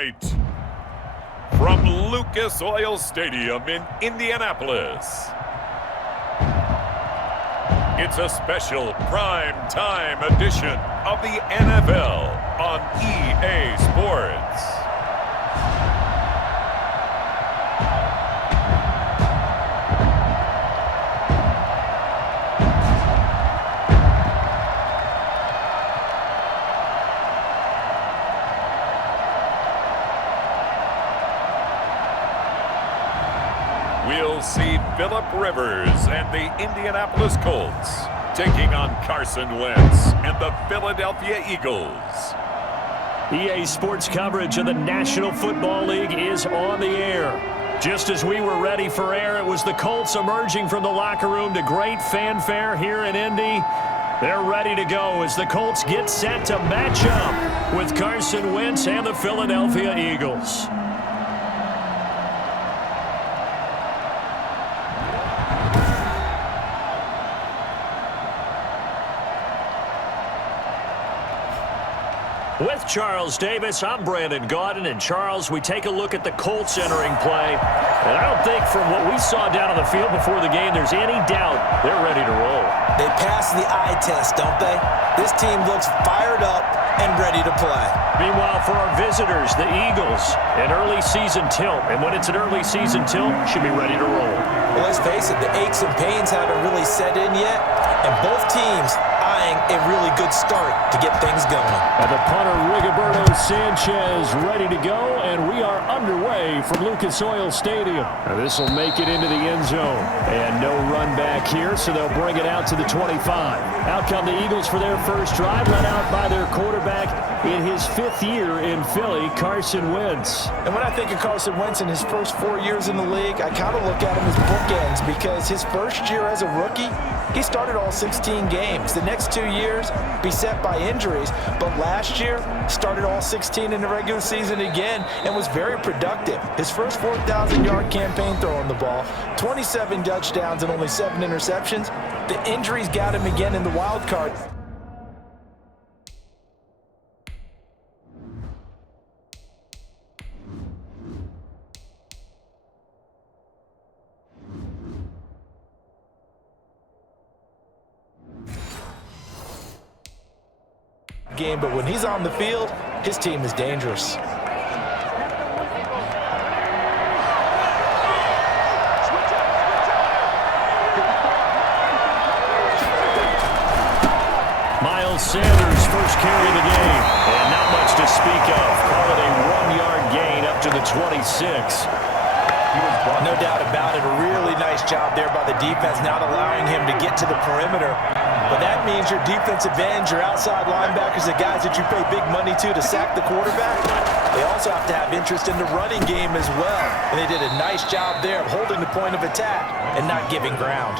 tonight, from Lucas Oil Stadium in Indianapolis, it's a special prime time edition of the NFL on EA Sports. We'll see Phillip Rivers and the Indianapolis Colts taking on Carson Wentz and the Philadelphia Eagles. EA Sports coverage of the National Football League is on the air. Just as we were ready for air, it was the Colts emerging from the locker room to great fanfare here in Indy. They're ready to go as the Colts get set to match up with Carson Wentz and the Philadelphia Eagles. With Charles Davis, I'm Brandon Gaudin. And Charles, we take a look at the Colts entering play. And I don't think from what we saw down on the field before the game there's any doubt they're ready to roll. They pass the eye test, don't they? This team looks fired up and ready to play. Meanwhile, for our visitors, the Eagles, an early season tilt. And when it's an early season tilt, should be ready to roll. Well, let's face it, the aches and pains haven't really set in yet. And both teams eyeing a really good start to get things going. And the punter, Rigoberto Sanchez, ready to go. And we are underway from Lucas Oil Stadium. This will make it into the end zone. And no run back here, so they'll bring it out to the 25. Out come the Eagles for their first drive, led out by their quarterback in his 5th year in Philly, Carson Wentz. And when I think of Carson Wentz in his first 4 years in the league, I kind of look at him as bookends because his first year as a rookie, he started all 16 games. The next 2 years, beset by injuries, but last year, started all 16 in the regular season again and was very productive. His first 4,000-yard campaign throwing the ball, 27 touchdowns and only 7 interceptions. The injuries got him again in the wild card. But when he's on the field, his team is dangerous. Miles Sanders, first carry of the game, and not much to speak of. Call it a 1-yard gain up to the 26. No doubt about it. A really nice job there by the defense, not allowing him to get to the perimeter. But that means your defensive ends, your outside linebackers, the guys that you pay big money to sack the quarterback, they also have to have interest in the running game as well. And they did a nice job there of holding the point of attack and not giving ground.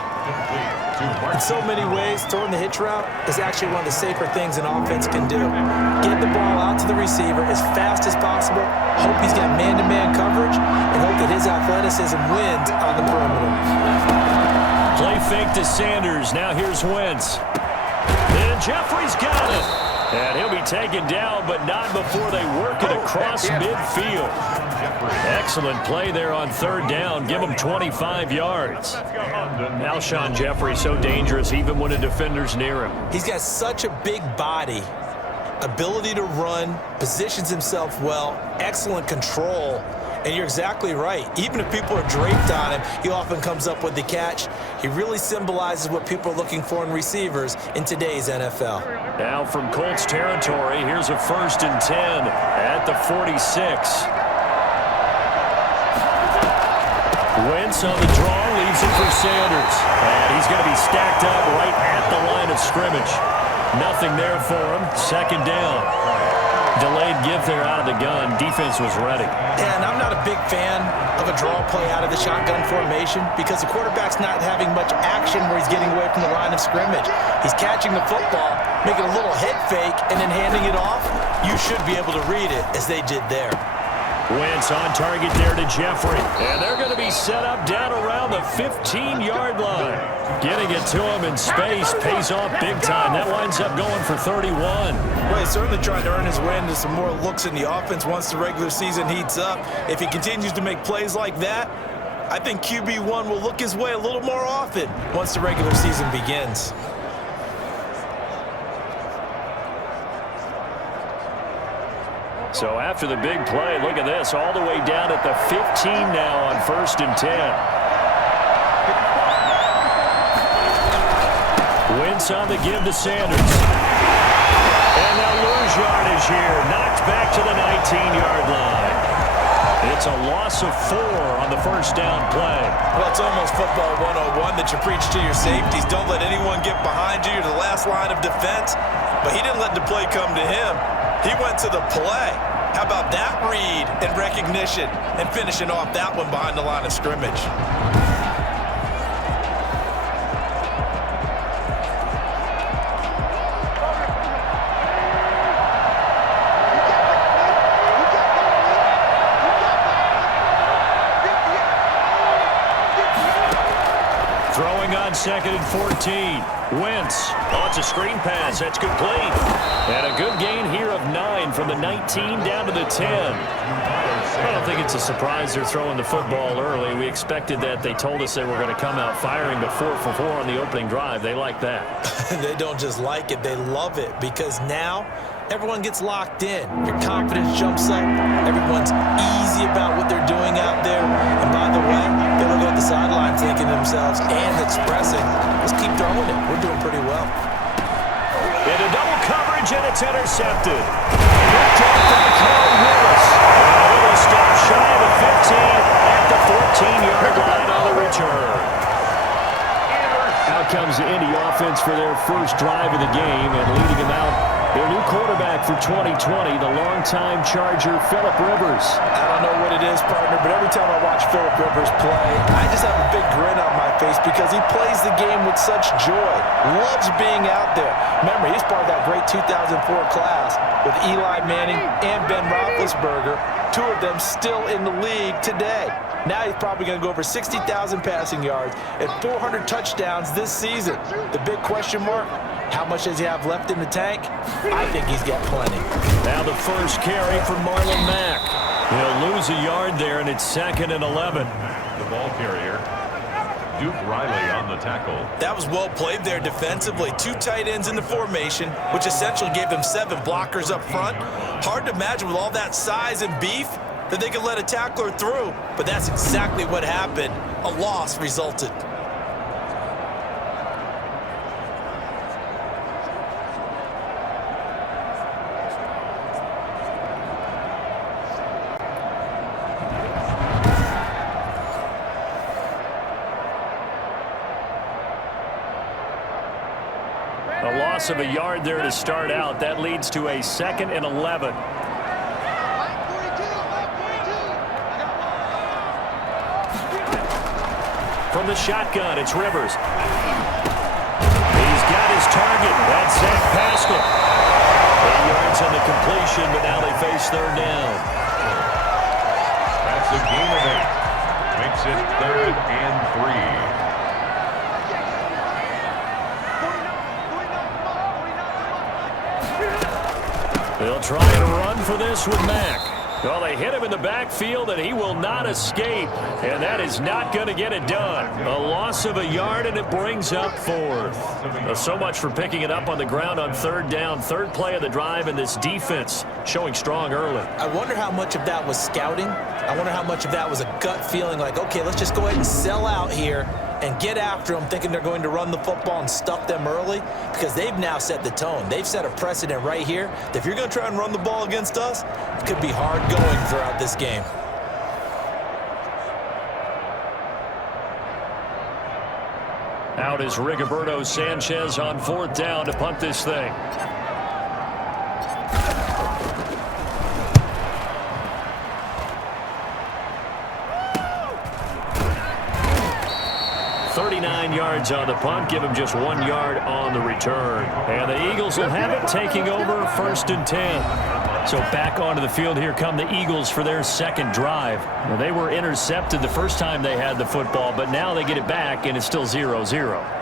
In so many ways, throwing the hitch route is actually one of the safer things an offense can do. Get the ball out to the receiver as fast as possible, hope he's got man-to-man coverage, and hope that his athleticism wins on the perimeter. Play fake to Sanders. Now here's Wentz. And Jeffrey's got it. And he'll be taken down, but not before they work it across midfield. Excellent play there on 3rd down. Give him 25 yards. Alshon Jeffrey so dangerous even when a defender's near him. He's got such a big body, ability to run, positions himself well, excellent control. And you're exactly right. Even if people are draped on him, he often comes up with the catch. He really symbolizes what people are looking for in receivers in today's NFL. Now from Colts territory, here's a 1st and 10 at the 46. Wentz on the draw, leaves it for Sanders. And he's going to be stacked up right at the line of scrimmage. Nothing there for him. 2nd down. Delayed give there out of the gun. Defense was ready. And I'm not a big fan of a draw play out of the shotgun formation because the quarterback's not having much action where he's getting away from the line of scrimmage. He's catching the football, making a little head fake, and then handing it off. You should be able to read it as they did there. Wentz on target there to Jeffrey. And they're going to be set up down around the 15-yard line. Getting it to him in space pays off big time. That winds up going for 31. Well, he's certainly trying to earn his way into some more looks in the offense once the regular season heats up. If he continues to make plays like that, I think QB1 will look his way a little more often once the regular season begins. So after the big play, look at this, all the way down at the 15 now on 1st and 10. Wentz on the give to Sanders. And they'll lose yardage here, knocked back to the 19-yard line. It's a loss of 4 on the first down play. Well, it's almost football 101 that you preach to your safeties. Don't let anyone get behind you. You're the last line of defense. But he didn't let the play come to him. He went to the play. How about that read and recognition and finishing off that one behind the line of scrimmage? Throwing on 2nd and 14. Wentz. Oh, it's a screen pass. That's complete. And a good gain here of 9 from the 19 down to the 10. I don't think it's a surprise they're throwing the football early. We expected that. They told us they were going to come out firing the 4 for 4 on the opening drive. They like that. They don't just like it. They love it because now everyone gets locked in. Your confidence jumps up. Everyone's easy about what they're doing out there. And by the way, they look at the sideline thinking to themselves and expressing, let's keep throwing it. We're doing pretty well. Into double coverage, and it's intercepted. Picked off by Carl Willis. And it will stop shy of the 15 at the 14-yard line on the return. Out comes the Indy offense for their first drive of the game, and leading them out, their new quarterback for 2020, the longtime Charger, Phillip Rivers. I don't know what it is, partner, but every time I watch Phillip Rivers play, I just have a big grin on my face because he plays the game with such joy, loves being out there. Remember, he's part of that great 2004 class with Eli Manning and Ben Roethlisberger, 2 of them still in the league today. Now he's probably going to go over 60,000 passing yards and 400 touchdowns this season. The big question mark, how much does he have left in the tank? I think he's got plenty. Now the first carry for Marlon Mack. He'll lose a yard there, and it's 2nd and 11. The ball carrier, Duke Riley on the tackle. That was well played there defensively. 2 tight ends in the formation, which essentially gave them 7 blockers up front. Hard to imagine with all that size and beef that they could let a tackler through, but that's exactly what happened. A loss resulted. A loss of a yard there to start out. That leads to a 2nd and 11. From the shotgun, it's Rivers. He's got his target. That's Zach Pascal. 8 yards on the completion, but now they face 3rd down. That's a gain of 8. Makes it 3rd and 3. They'll try and run for this with Mack. Well, they hit him in the backfield, and he will not escape. And that is not going to get it done. A loss of a yard, and it brings up 4th. So much for picking it up on the ground on 3rd down. 3rd play of the drive, and this defense showing strong early. I wonder how much of that was scouting. I wonder how much of that was a gut feeling like, okay, let's just go ahead and sell out here and get after them, thinking they're going to run the football and stuff them early, because they've now set the tone. They've set a precedent right here that if you're going to try and run the ball against us, it could be hard going throughout this game. Out is Rigoberto Sanchez on 4th down to punt this thing. Yards on the punt, give him just 1 yard on the return. And the Eagles will have it, taking over 1st and 10. So back onto the field here come the Eagles for their second drive. Well, they were intercepted the first time they had the football, but now they get it back, and it's still 0-0.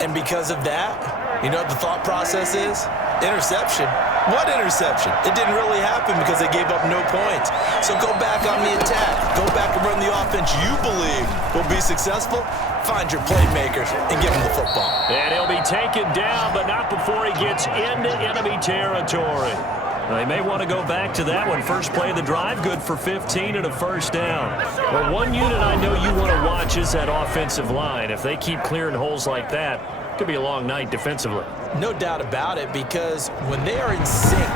And because of that, you know what the thought process is? Interception. What interception? It didn't really happen because they gave up no points. So go back on the attack. Go back and run the offense you believe will be successful. Find your playmakers and give them the football. And he'll be taken down, but not before he gets into enemy territory. They may want to go back to that one. First play of the drive, good for 15 and a first down. Well, one unit I know you want to watch is that offensive line. If they keep clearing holes like that, it could be a long night defensively. No doubt about it, because when they are in sync,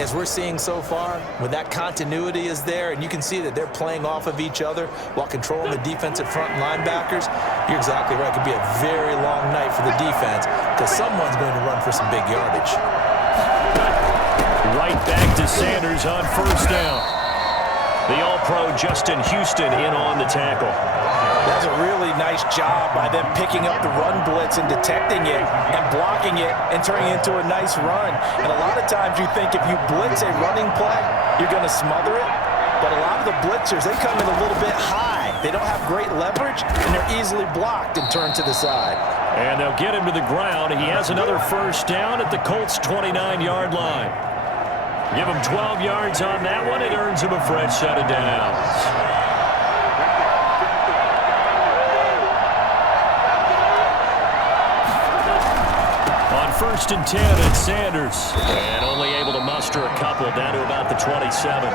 as we're seeing so far, when that continuity is there, and you can see that they're playing off of each other while controlling the defensive front linebackers, you're exactly right. It could be a very long night for the defense because someone's going to run for some big yardage. Right back to Sanders on first down. The All-Pro Justin Houston in on the tackle. That's a really nice job by them picking up the run blitz and detecting it and blocking it and turning it into a nice run. And a lot of times you think if you blitz a running play, you're going to smother it. But a lot of the blitzers, they come in a little bit high. They don't have great leverage, and they're easily blocked and turned to the side. And they'll get him to the ground. He has another first down at the Colts' 29-yard line. Give him 12 yards on that one. It earns him a fresh set of downs. On first and 10, it's Sanders. And only able to muster a couple down to about the 27.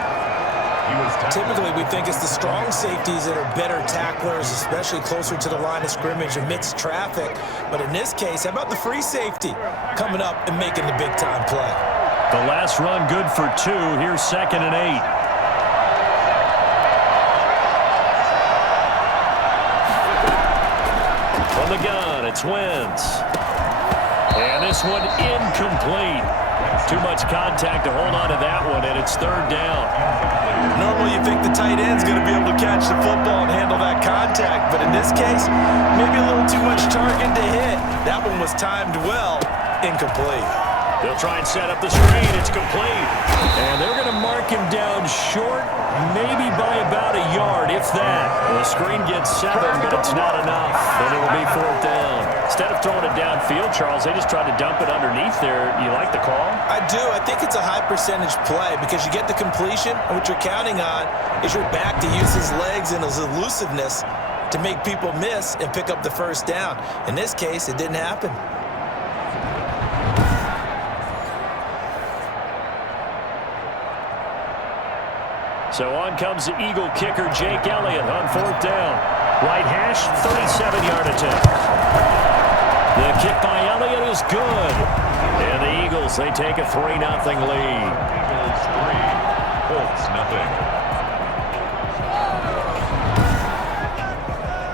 Typically, we think it's the strong safeties that are better tacklers, especially closer to the line of scrimmage amidst traffic. But in this case, how about the free safety coming up and making the big-time play? The last run good for 2. Here's 2nd and 8. From the gun, it's Wentz. And this one incomplete. Too much contact to hold on to that one, and it's 3rd down. Normally you think the tight end's going to be able to catch the football and handle that contact, but in this case, maybe a little too much target to hit. That one was timed well, incomplete. They'll try and set up the screen. It's complete. And they're going to mark him down short, maybe by about a yard, if that. The screen gets 7, but it's not enough. Then it will be 4th down. Instead of throwing it downfield, Charles, they just tried to dump it underneath there. You like the call? I do. I think it's a high-percentage play because you get the completion, and what you're counting on is your back to use his legs and his elusiveness to make people miss and pick up the first down. In this case, it didn't happen. So on comes the Eagle kicker, Jake Elliott, on 4th down. Right hash, 37-yard attempt. The kick by Elliott is good. And the Eagles, they take a 3-0 lead. Eagles 3, Colts 0.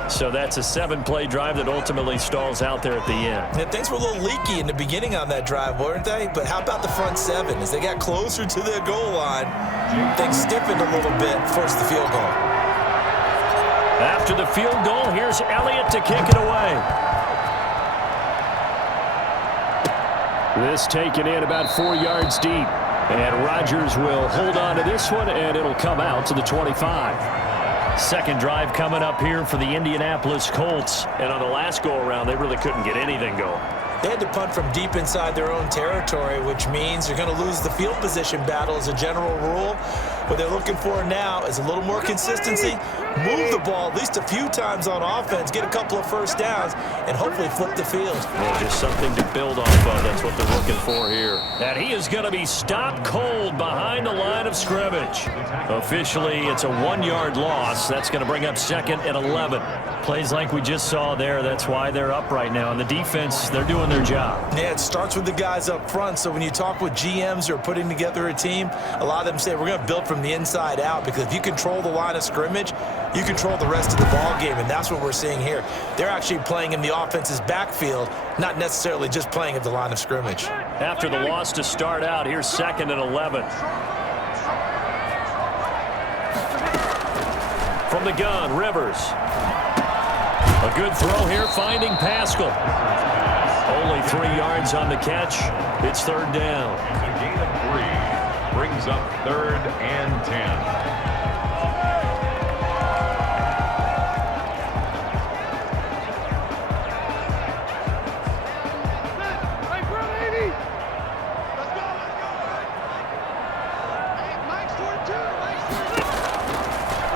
So that's a 7-play drive that ultimately stalls out there at the end. Yeah, things were a little leaky in the beginning on that drive, weren't they? But how about the front 7? As they got closer to their goal line, things stiffened a little bit, forced the field goal. After the field goal, here's Elliott to kick it away. This taken in about 4 yards deep. And Rodgers will hold on to this one, and it'll come out to the 25. Second drive coming up here for the Indianapolis Colts. And on the last go-around, they really couldn't get anything going. They had to punt from deep inside their own territory, which means they're going to lose the field position battle as a general rule. What they're looking for now is a little more consistency, move the ball at least a few times on offense, get a couple of first downs, and hopefully flip the field. Yeah, just something to build off of. That's what they're looking for here. And he is going to be stopped cold behind the line of scrimmage. Officially, it's a 1-yard loss. That's going to bring up 2nd and 11. Plays like we just saw there. That's why they're up right now. And the defense, they're doing their job. Yeah, it starts with the guys up front. So when you talk with GMs who are putting together a team, a lot of them say we're going to build from the inside out, because if you control the line of scrimmage, you control the rest of the ball game, and that's what we're seeing here. They're actually playing in the offense's backfield, not necessarily just playing at the line of scrimmage. After the loss to start out, here's 2nd and 11. From the gun, Rivers. A good throw here, finding Pascal. Only 3 yards on the catch. It's 3rd down. It's a gain of 3. brings up 3rd and 10.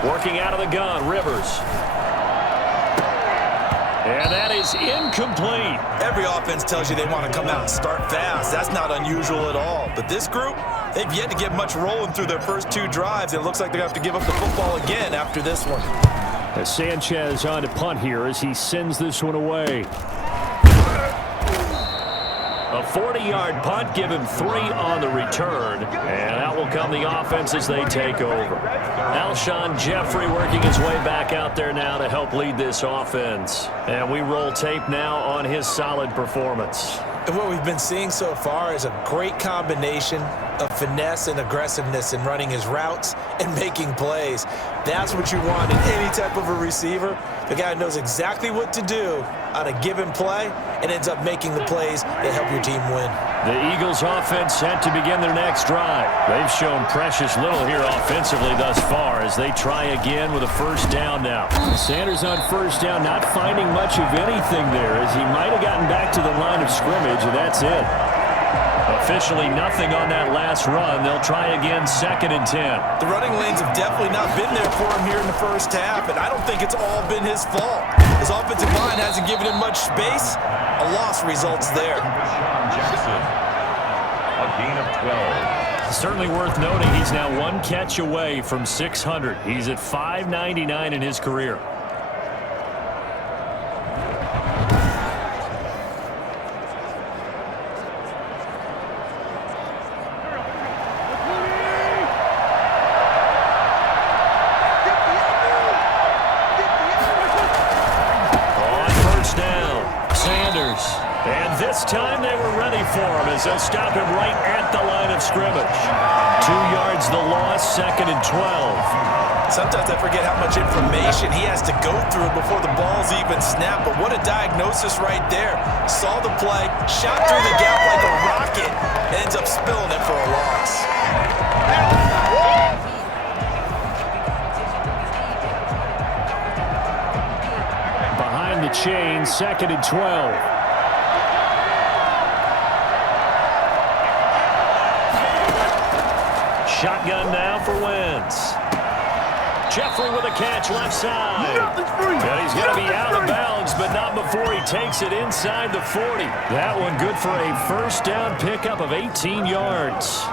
Working out of the gun, Rivers. And that is incomplete. Every offense tells you they want to come out and start fast. That's not unusual at all. But this group, they've yet to get much rolling through their first 2 drives. It looks like they're going to have to give up the football again after this one. As Sanchez on to punt here as he sends this one away. A 40-yard punt, give him 3 on the return. And out will come the offense as they take over. Alshon Jeffrey working his way back out there now to help lead this offense. And we roll tape now on his solid performance. And what we've been seeing so far is a great combination of finesse and aggressiveness in running his routes and making plays. That's what you want in any type of a receiver. The guy knows exactly what to do on a given play and ends up making the plays that help your team win. The Eagles offense set to begin their next drive. They've shown precious little here offensively thus far as they try again with a first down now. Sanders on first down, not finding much of anything there as he might have gotten back to the line of scrimmage, and that's it. Officially nothing on that last run. They'll try again 2nd and 10. The running lanes have definitely not been there for him here in the first half, and I don't think it's all been his fault. His offensive line hasn't given him much space. A loss results there. Jackson, a gain of 12. Certainly worth noting he's now 1 catch away from 600. He's at 599 in his career. This time they were ready for him as they'll stop him right at the line of scrimmage. 2 yards the loss, 2nd and 12. Sometimes I forget how much information he has to go through before the ball's even snapped, but what a diagnosis right there. Saw the play, shot through the gap like a rocket, and ends up spilling it for a loss. Behind the chain, 2nd and 12. Shotgun now for Wentz. Jeffrey with a catch left side. And he's going to be out of bounds, but not before he takes it inside the 40. That one good for a first down pickup of 18 yards.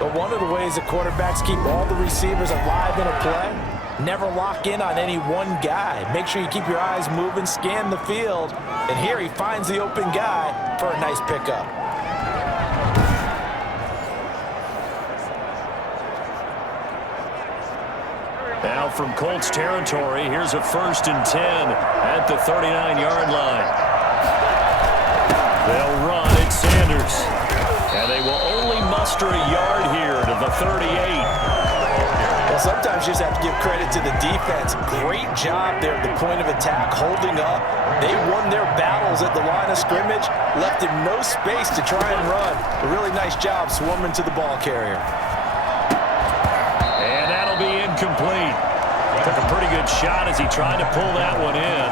But one of the ways that quarterbacks keep all the receivers alive in a play, never lock in on any one guy. Make sure you keep your eyes moving, scan the field. And here he finds the open guy for a nice pickup. Now from Colts territory, here's a 1st and 10 at the 39-yard line. They'll run it, Sanders. And they will only muster a yard here to the 38. Well, sometimes you just have to give credit to the defense. Great job there at the point of attack, holding up. They won their battles at the line of scrimmage, left him no space to try and run. A really nice job swarming to the ball carrier. And that'll be incomplete. Took a pretty good shot as he tried to pull that one in.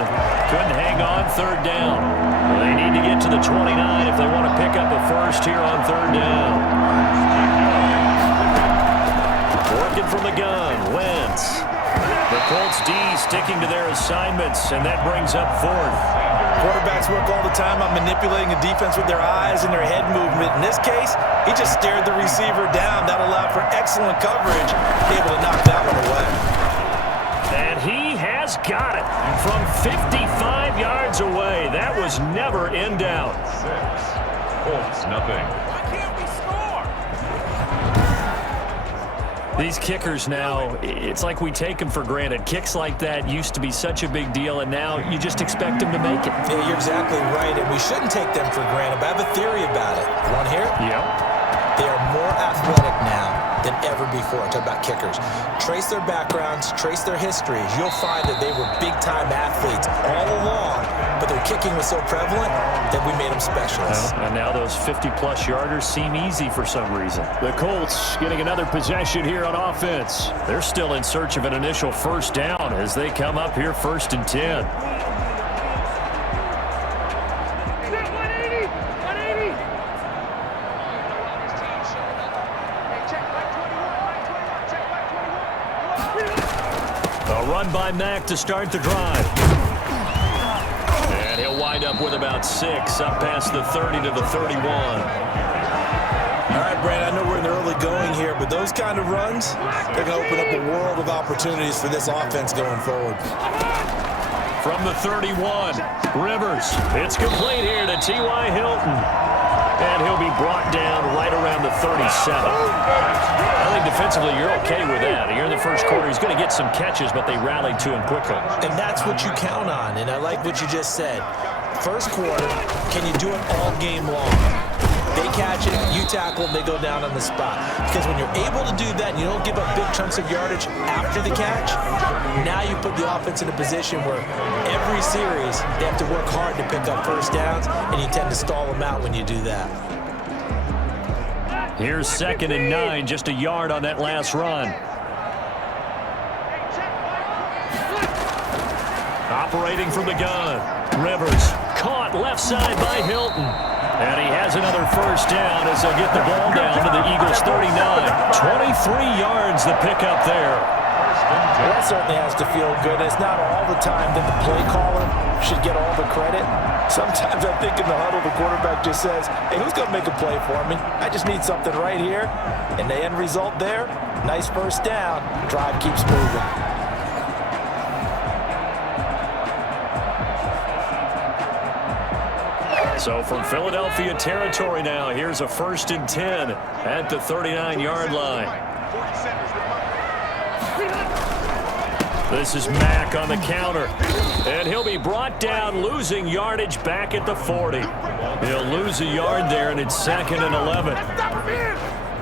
Couldn't hang on 3rd down. Well, they need to get to the 29 if they want to pick up a first here on 3rd down. Working from the gun, Wentz. The Colts D sticking to their assignments, and that brings up 4th. Quarterbacks work all the time on manipulating the defense with their eyes and their head movement. In this case, he just stared the receiver down. That allowed for excellent coverage, able to knock that one away. And he has got it from 55 yards away. That was never in doubt. 6. Colts, nothing. These kickers now, it's like we take them for granted. Kicks like that used to be such a big deal, and now you just expect them to make it. Yeah, you're exactly right, and we shouldn't take them for granted, but I have a theory about it. You want to hear it? Yep. They are more athletic now than ever before. I talk about kickers. Trace their backgrounds, trace their histories. You'll find that they were big-time athletes all along, but their kicking was so prevalent that we made them specialists. And now those 50-plus yarders seem easy for some reason. The Colts getting another possession here on offense. They're still in search of an initial first down as they come up here 1st and 10. Run by Mack to start the drive. And he'll wind up with about 6, up past the 30 to the 31. All right, Brandon, I know we're in the early going here, but those kind of runs, they're going to open up a world of opportunities for this offense going forward. From the 31, Rivers. It's complete here to T.Y. Hilton. And he'll be brought down right around the 37. I think defensively you're okay with that. Here in the first quarter, he's going to get some catches, but they rallied to him quickly. And that's what you count on, and I like what you just said. First quarter, can you do it all game long? They catch it, you tackle them, they go down on the spot. Because when you're able to do that and you don't give up big chunks of yardage after the catch, now you put the offense in a position where every series they have to work hard to pick up first downs, and you tend to stall them out when you do that. Here's 2nd and 9, just a yard on that last run. Operating from the gun. Rivers caught left side by Hilton. And he has another first down as they'll get the ball down to the Eagles' 39. 23 yards the pickup there. Well, that certainly has to feel good. It's not all the time that the play caller should get all the credit. Sometimes I think in the huddle, the quarterback just says, hey, who's going to make a play for me? I just need something right here. And the end result there, nice first down. Drive keeps moving. So from Philadelphia territory now, here's a 1st and 10 at the 39-yard line. This is Mack on the counter. And he'll be brought down, losing yardage back at the 40. He'll lose a yard there, and it's 2nd and 11.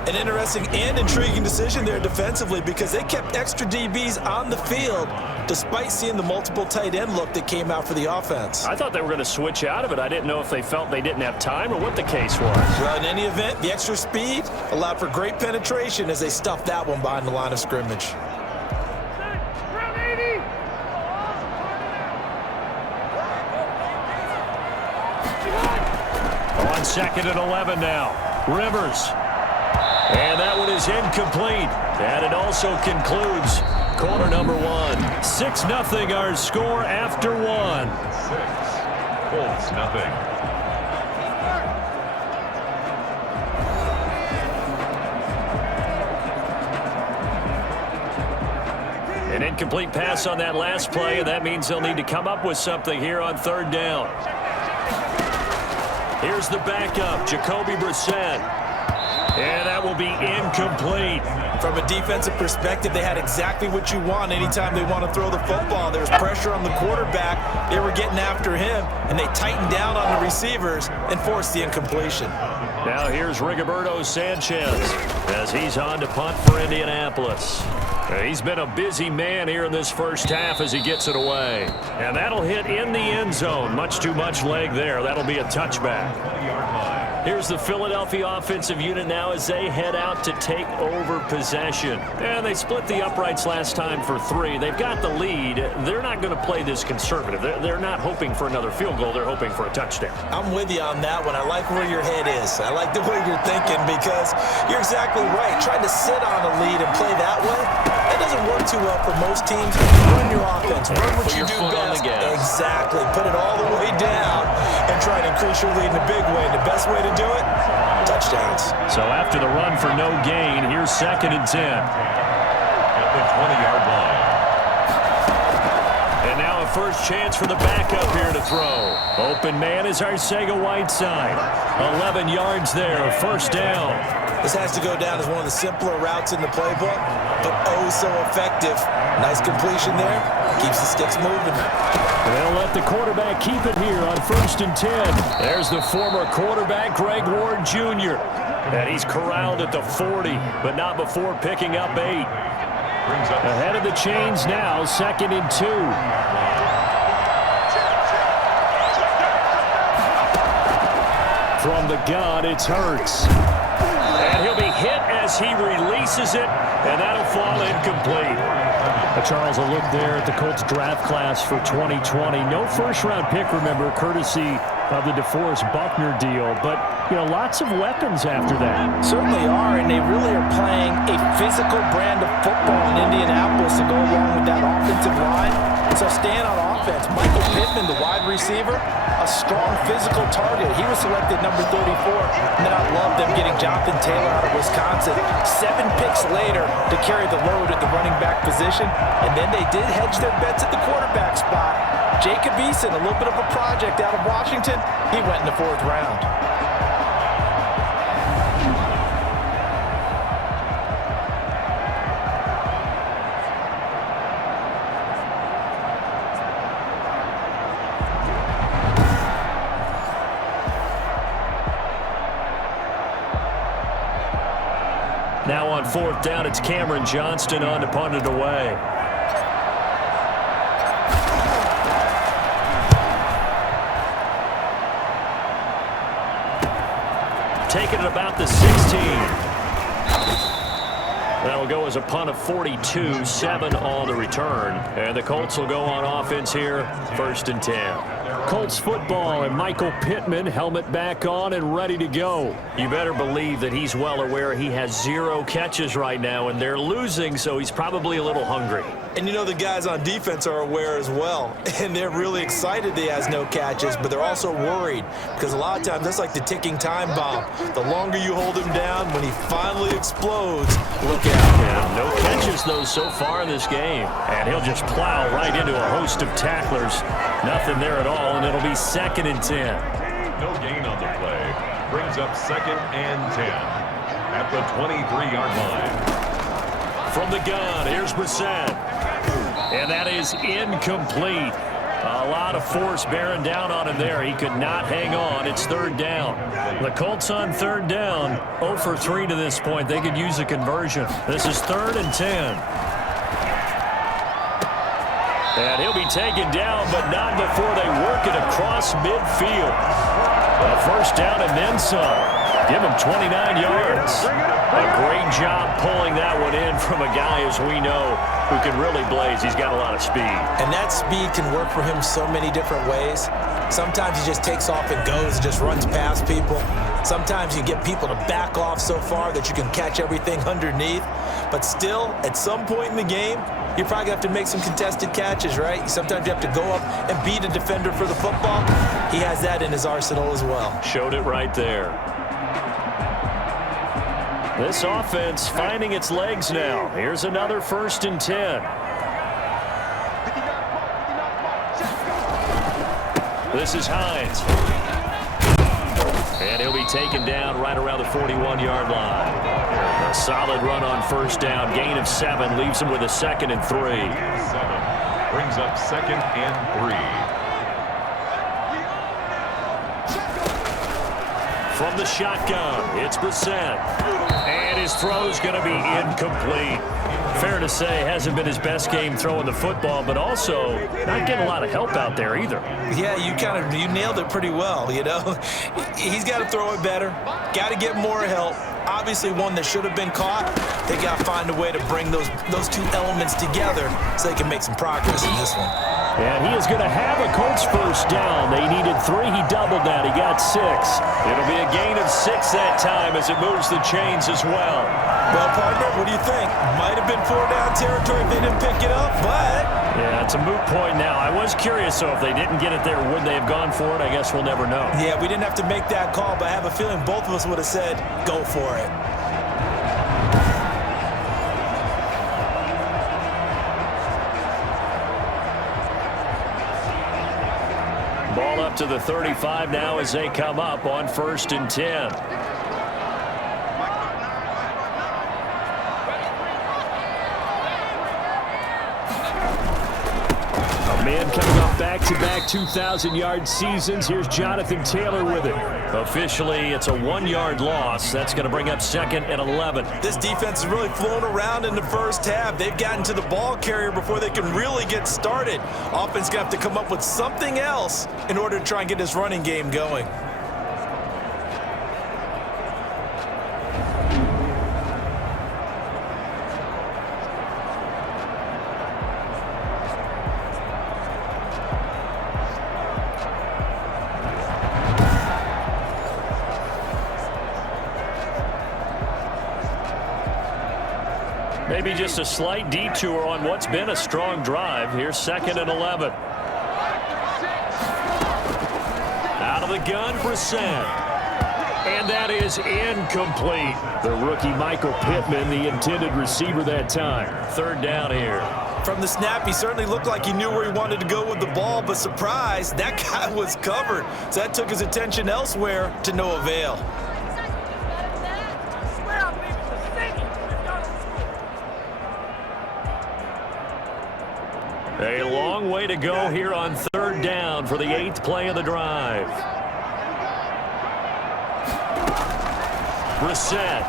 An interesting and intriguing decision there defensively because they kept extra DBs on the field despite seeing the multiple tight end look that came out for the offense. I thought they were going to switch out of it. I didn't know if they felt they didn't have time or what the case was. Well, in any event, the extra speed allowed for great penetration as they stuffed that one behind the line of scrimmage. On 2nd and 11 now. Rivers. And that one is incomplete. And it also concludes quarter number 1. 6-0 our score after 1. Colts, nothing. An incomplete pass on that last play, and that means they'll need to come up with something here on 3rd down. Here's the backup, Jacoby Brissett. And that will be incomplete. From a defensive perspective, they had exactly what you want anytime they want to throw the football. There's pressure on the quarterback. They were getting after him, and they tightened down on the receivers and forced the incompletion. Now here's Rigoberto Sanchez as he's on to punt for Indianapolis. He's been a busy man here in this first half as he gets it away. And that'll hit in the end zone. Much too much leg there. That'll be a touchback. Here's the Philadelphia offensive unit now as they head out to take over possession. And they split the uprights last time for 3. They've got the lead. They're not going to play this conservative. They're not hoping for another field goal. They're hoping for a touchdown. I'm with you on that one. I like where your head is. I like the way you're thinking because you're exactly right. Trying to sit on a lead and play that way, that doesn't work too well for most teams. Run your offense. Run what you do best. Exactly. Put it all the way down and try to increase your lead in a big way. And the best way to do it, touchdowns. So after the run for no gain, here's 2nd and 10. At the 20-yard line. And now a first chance for the backup here to throw. Open man is Arcega-Whiteside. 11 yards there, first down. This has to go down as one of the simpler routes in the playbook. but oh so effective. Nice completion there. Keeps the sticks moving. They'll let the quarterback keep it here on 1st and 10. There's the former quarterback, Greg Ward Jr. And he's corralled at the 40, but not before picking up 8. Ahead of the chains now, 2nd and 2. From the gun, it's Hurts. And he'll be hit as he releases it, and that'll fall incomplete. Charles, a look there at the Colts draft class for 2020. No first-round pick, remember, courtesy of the DeForest Buckner deal. But, you know, lots of weapons after that. Certainly are, and they really are playing a physical brand of football in Indianapolis to go along with that offensive line. So staying on offense, Michael Pittman, the wide receiver, a strong physical target. He was selected number 34. And then I love them getting Jonathan Taylor out of Wisconsin. 7 picks later to carry the load at the running back position. And then they did hedge their bets at the quarterback spot. Jacob Eason, a little bit of a project out of Washington. He went in the 4th round. Now on 4th down, it's Cameron Johnston on to punt it away. Taking it about the 16. That'll go as a punt of 42, 7 on the return. And the Colts will go on offense here, 1st and 10. Colts football and Michael Pittman, helmet back on and ready to go. You better believe that he's well aware he has 0 catches right now, and they're losing, so he's probably a little hungry. And you know the guys on defense are aware as well, and they're really excited he has no catches, but they're also worried because a lot of times that's like the ticking time bomb. The longer you hold him down, when he finally explodes, look out. Yeah, no catches, though, so far in this game. And he'll just plow right into a host of tacklers. Nothing there at all, and it'll be 2nd and 10. No gain on the play. Brings up 2nd and 10 at the 23-yard line. From the gun, here's Brissett. And that is incomplete. A lot of force bearing down on him there. He could not hang on. It's 3rd down. The Colts on 3rd down, 0 for 3 to this point. They could use a conversion. This is 3rd and 10. And he'll be taken down, but not before they work it across midfield. A 1st down and then some. Give him 29 yards. A great job pulling that one in from a guy, as we know, who can really blaze. He's got a lot of speed. And that speed can work for him so many different ways. Sometimes he just takes off and goes and just runs past people. Sometimes you get people to back off so far that you can catch everything underneath. But still, at some point in the game, you probably have to make some contested catches, right? Sometimes you have to go up and beat a defender for the football. He has that in his arsenal as well. Showed it right there. This offense finding its legs now. Here's another 1st and 10. This is Hines. And he'll be taken down right around the 41-yard line. A solid run on 1st down. Gain of 7 leaves him with a 2nd and 3. 7 brings up 2nd and 3. From the shotgun, it's Brissett. And his throw's going to be incomplete. Fair to say, hasn't been his best game throwing the football, but also not getting a lot of help out there either. Yeah, you nailed it pretty well, you know. He's got to throw it better. Got to get more help. Obviously one that should have been caught. They got to find a way to bring those 2 elements together so they can make some progress in this one. And he is going to have a Colts 1st down. They needed 3. He doubled that. He got 6. It'll be a gain of 6 that time as it moves the chains as well. Well, partner, what do you think? Might have been 4-down territory if they didn't pick it up, but... Yeah, it's a moot point now. I was curious, so if they didn't get it there, would they have gone for it? I guess we'll never know. Yeah, we didn't have to make that call, but I have a feeling both of us would have said, go for it. Ball up to the 35 now as they come up on 1st and 10. Man coming off back-to-back 2,000-yard seasons. Here's Jonathan Taylor with it. Officially, it's a 1-yard loss. That's going to bring up 2nd and 11. This defense has really flown around in the first half. They've gotten to the ball carrier before they can really get started. Offense going to have to come up with something else in order to try and get this running game going. Maybe just a slight detour on what's been a strong drive. Here's 2nd and 11. Out of the gun, Preseason. And that is incomplete. The rookie Michael Pittman, the intended receiver that time. 3rd down here. From the snap, he certainly looked like he knew where he wanted to go with the ball, but surprise, that guy was covered. So that took his attention elsewhere to no avail. A long way to go here on 3rd down for the 8th play of the drive. Preseason.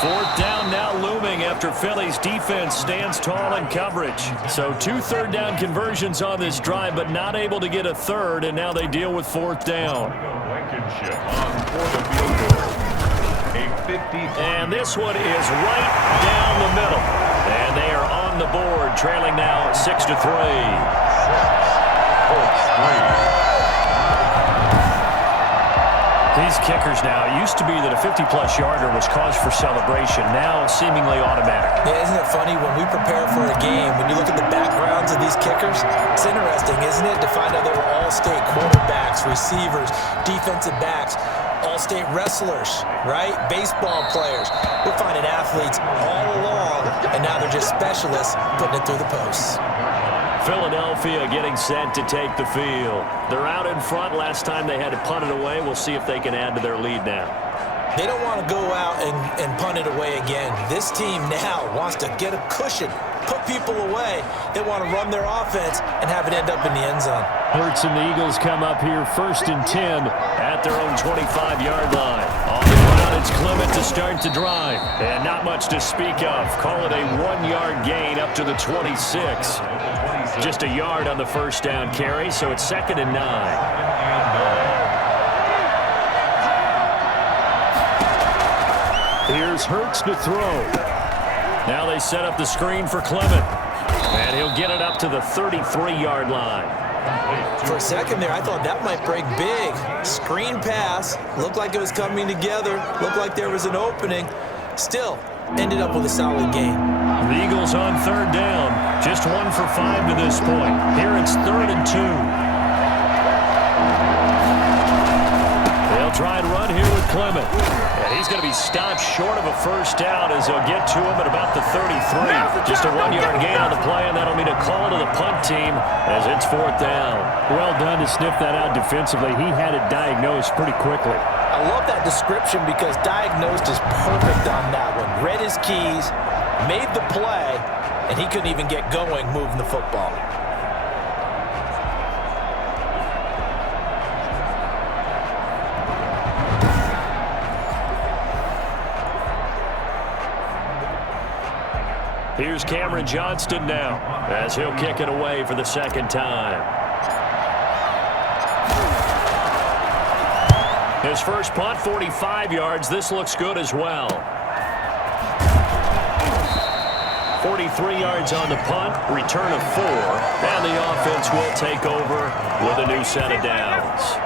4th down now looming after Philly's defense stands tall in coverage. So 2 third-down conversions on this drive, but not able to get a 3rd, and now they deal with 4th down. And this one is right down the middle. And they are on the board, trailing now 6-3. These kickers now, it used to be that a 50-plus yarder was cause for celebration, now seemingly automatic. Yeah, isn't it funny when we prepare for a game, when you look at the backgrounds of these kickers, it's interesting, isn't it, to find out they were all-state quarterbacks, receivers, defensive backs, all-state wrestlers, right? Baseball players. We're finding athletes all along, and now they're just specialists putting it through the posts. Philadelphia getting set to take the field. They're out in front. Last time they had to punt it away. We'll see if they can add to their lead now. They don't want to go out and punt it away again. This team now wants to get a cushion, put people away. They want to run their offense and have it end up in the end zone. Hurts and the Eagles come up here 1st and 10 at their own 25-yard line. On the ground, it's Clement to start the drive. And not much to speak of. Call it a 1-yard gain up to the 26. Just a yard on the 1st down carry, so it's 2nd and 9. Here's Hurts to throw. Now they set up the screen for Clement. And he'll get it up to the 33-yard line. For a second there, I thought that might break big. Screen pass. Looked like it was coming together. Looked like there was an opening. Still, ended up with a solid game. The Eagles on 3rd down. Just 1 for 5 to this point. Here it's 3rd and 2. They'll try and run here with Clement. And he's going to be stopped short of a 1st down as they'll get to him at about the 33. Just a 1-yard gain on the play, and that'll mean a call to the punt team as it's 4th down. Well done to sniff that out defensively. He had it diagnosed pretty quickly. I love that description because diagnosed is perfect on that one. Read his keys, made the play, and he couldn't even get going moving the football. Here's Cameron Johnston now as he'll kick it away for the 2nd time. His first punt, 45 yards. This looks good as well. 43 yards on the punt, return of 4, and the offense will take over with a new set of downs.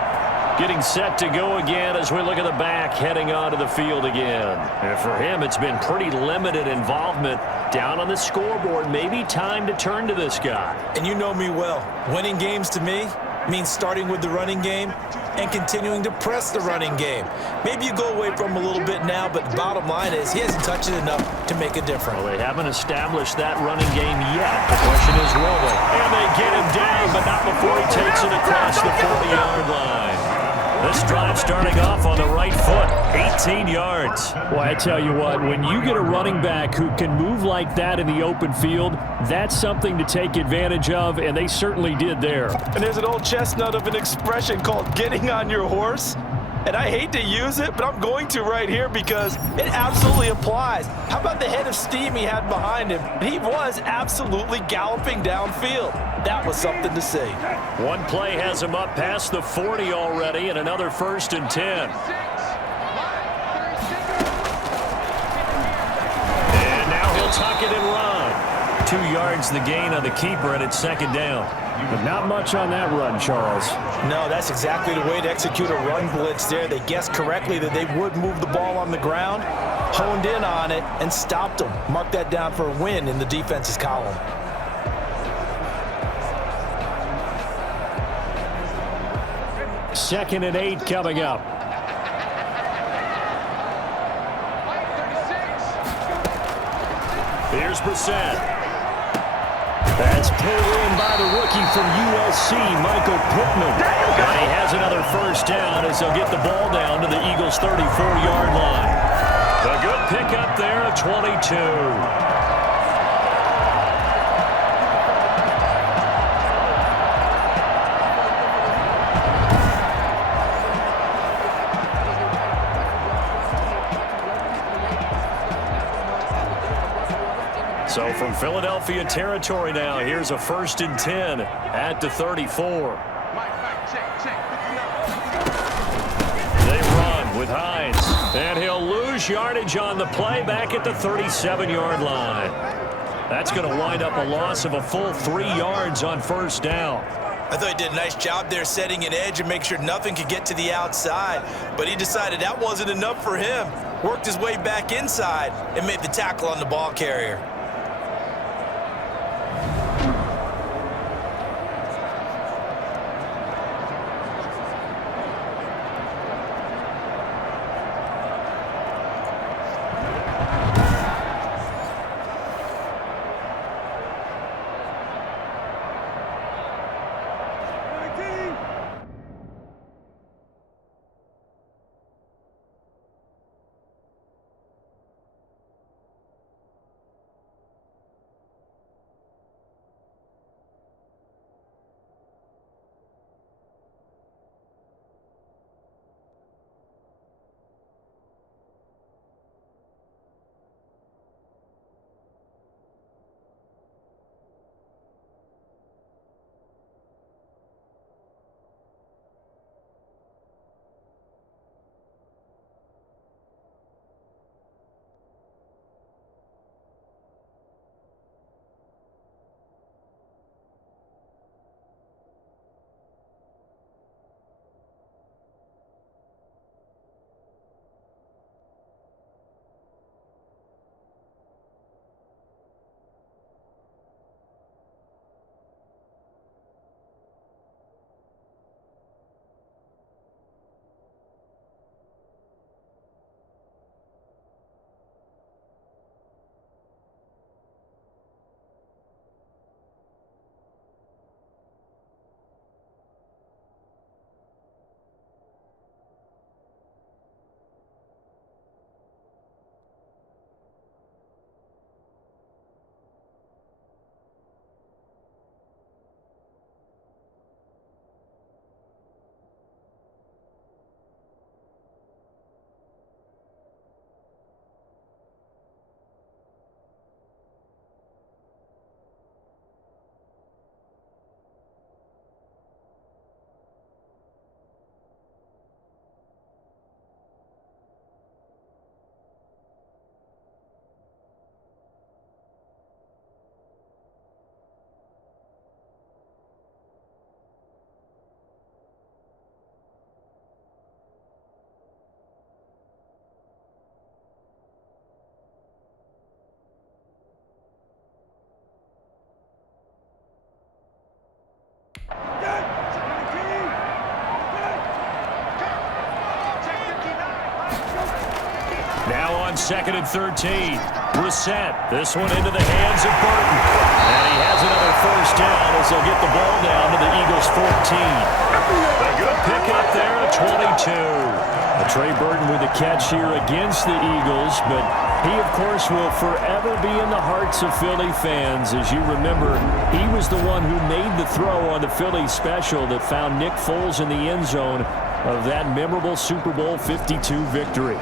Getting set to go again as we look at the back heading onto the field again. And for him, it's been pretty limited involvement down on the scoreboard. Maybe time to turn to this guy. And you know me well. Winning games to me means starting with the running game and continuing to press the running game. Maybe you go away from him a little bit now, but the bottom line is he hasn't touched it enough to make a difference. Well, they haven't established that running game yet. The question is, will they? And they get him down, but not before he takes it across the 40-yard line. This drive starting off on the right foot, 18 yards. Well, I tell you what, when you get a running back who can move like that in the open field, that's something to take advantage of, and they certainly did there. And there's an old chestnut of an expression called getting on your horse. And I hate to use it, but I'm going to right here because it absolutely applies. How about the head of steam he had behind him? He was absolutely galloping downfield. That was something to see. One play has him up past the 40 already, and another 1st and 10. And now he'll tuck it and run. 2 yards the gain on the keeper, and it's 2nd down. But not much on that run, Charles. No, that's exactly the way to execute a run blitz there. They guessed correctly that they would move the ball on the ground, honed in on it, and stopped them. Mark that down for a win in the defense's column. Second and 8 coming up. Here's Brissett. That's pulled in by the rookie from USC, Michael Pittman. And he has another 1st down as he'll get the ball down to the Eagles' 34-yard line. A good pickup there of 22. So from Philadelphia territory now, here's a 1st and 10 at the 34. They run with Hines, and he'll lose yardage on the play back at the 37-yard line. That's going to wind up a loss of a full 3 yards on 1st down. I thought he did a nice job there setting an edge and make sure nothing could get to the outside, but he decided that wasn't enough for him. Worked his way back inside and made the tackle on the ball carrier. Now on 2nd and 13. Brissett. This one into the hands of Burton. And he has another 1st down as they'll get the ball down to the Eagles' 14. A good pickup there, a Trey Burton with a catch here against the Eagles, but he, of course, will forever be in the hearts of Philly fans. As you remember, he was the one who made the throw on the Philly special that found Nick Foles in the end zone of that memorable Super Bowl 52 victory.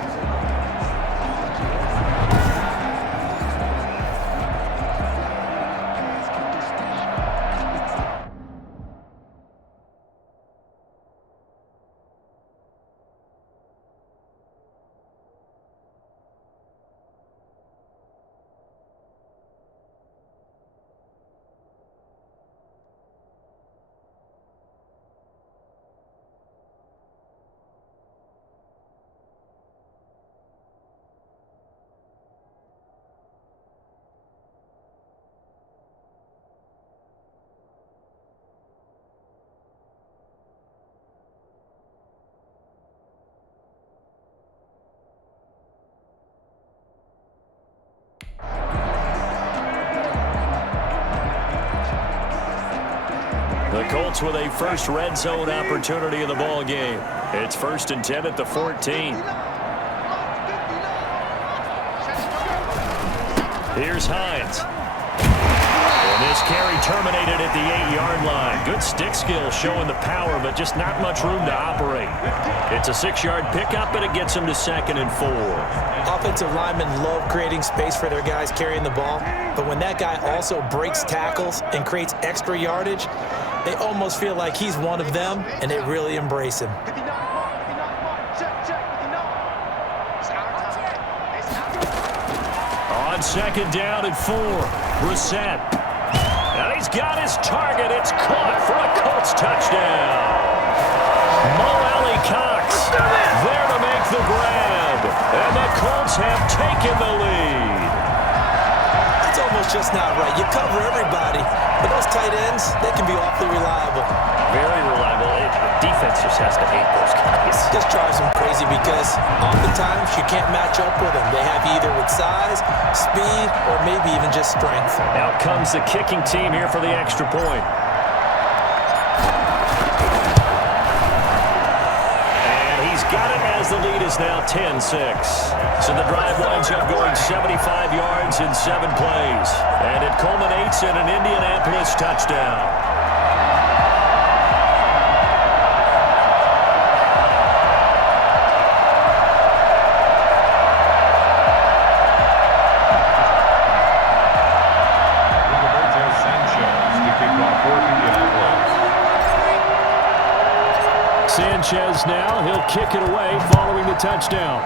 The Colts with a first red zone opportunity in the ball game. It's 1st and 10 at the 14. Here's Hines. And this carry terminated at the 8-yard line. Good stick skill showing the power, but just not much room to operate. It's a 6-yard pickup, and it gets him to 2nd and 4. Offensive linemen love creating space for their guys carrying the ball, but when that guy also breaks tackles and creates extra yardage, they almost feel like he's one of them, and they really embrace him. On 2nd down and 4, Brissett. And he's got his target. It's caught for a Colts touchdown. Mo Alley-Cox there to make the grab. And the Colts have taken the lead. It's almost just not right. You cover everybody, but those tight ends, they can be awfully reliable. Very reliable. The defense just has to hate those guys. Just drives them crazy because oftentimes you can't match up with them. They have you either with size, speed, or maybe even just strength. Out comes the kicking team here for the extra point. And he's got it as the lead is now 10-6. So the drive winds up going 75 yards in 7 plays. And it culminates in an Indianapolis touchdown. Sanchez now, he'll kick it away following the touchdown.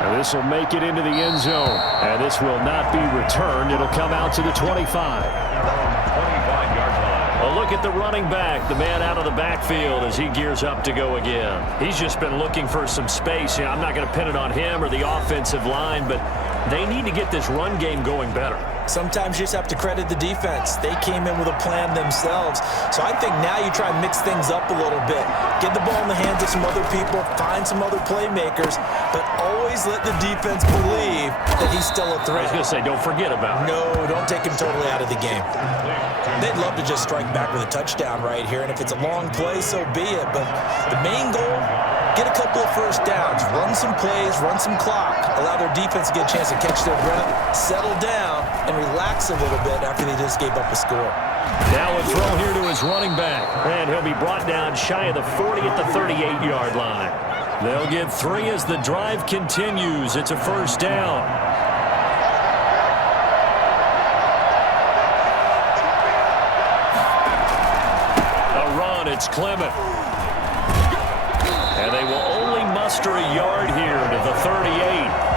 Now this will make it into the end zone. And this will not be returned. It'll come out to the 25. 25-yard line. Well, look at the running back, the man out of the backfield as he gears up to go again. He's just been looking for some space. You know, I'm not going to pin it on him or the offensive line, but they need to get this run game going better. Sometimes you just have to credit the defense. They came in with a plan themselves. So I think now you try and mix things up a little bit. Get the ball in the hands of some other people, find some other playmakers, but always let the defense believe that he's still a threat. I was going to say, don't forget about it. No, don't take him totally out of the game. They'd love to just strike back with a touchdown right here, and if it's a long play, so be it. But the main goal, get a couple of first downs, run some plays, run some clock, allow their defense to get a chance to catch their breath, settle down, and relax a little bit after they just gave up a score. Now a throw here to his running back, and he'll be brought down shy of the 40 at the 38-yard line. They'll get 3 as the drive continues. It's a first down. A run, it's Clement. And they will only muster a yard here to the 38.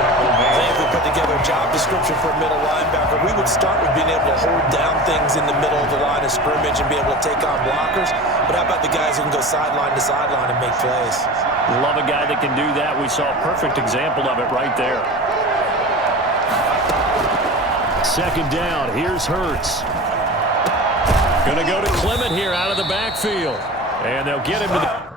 I think if we put together a job description for a middle linebacker, we would start with being able to hold down things in the middle of the line of scrimmage and be able to take on blockers. But how about the guys who can go sideline to sideline and make plays? Love a guy that can do that. We saw a perfect example of it right there. 2nd down. Here's Hurts. Going to go to Clement here out of the backfield. And they'll get him to the...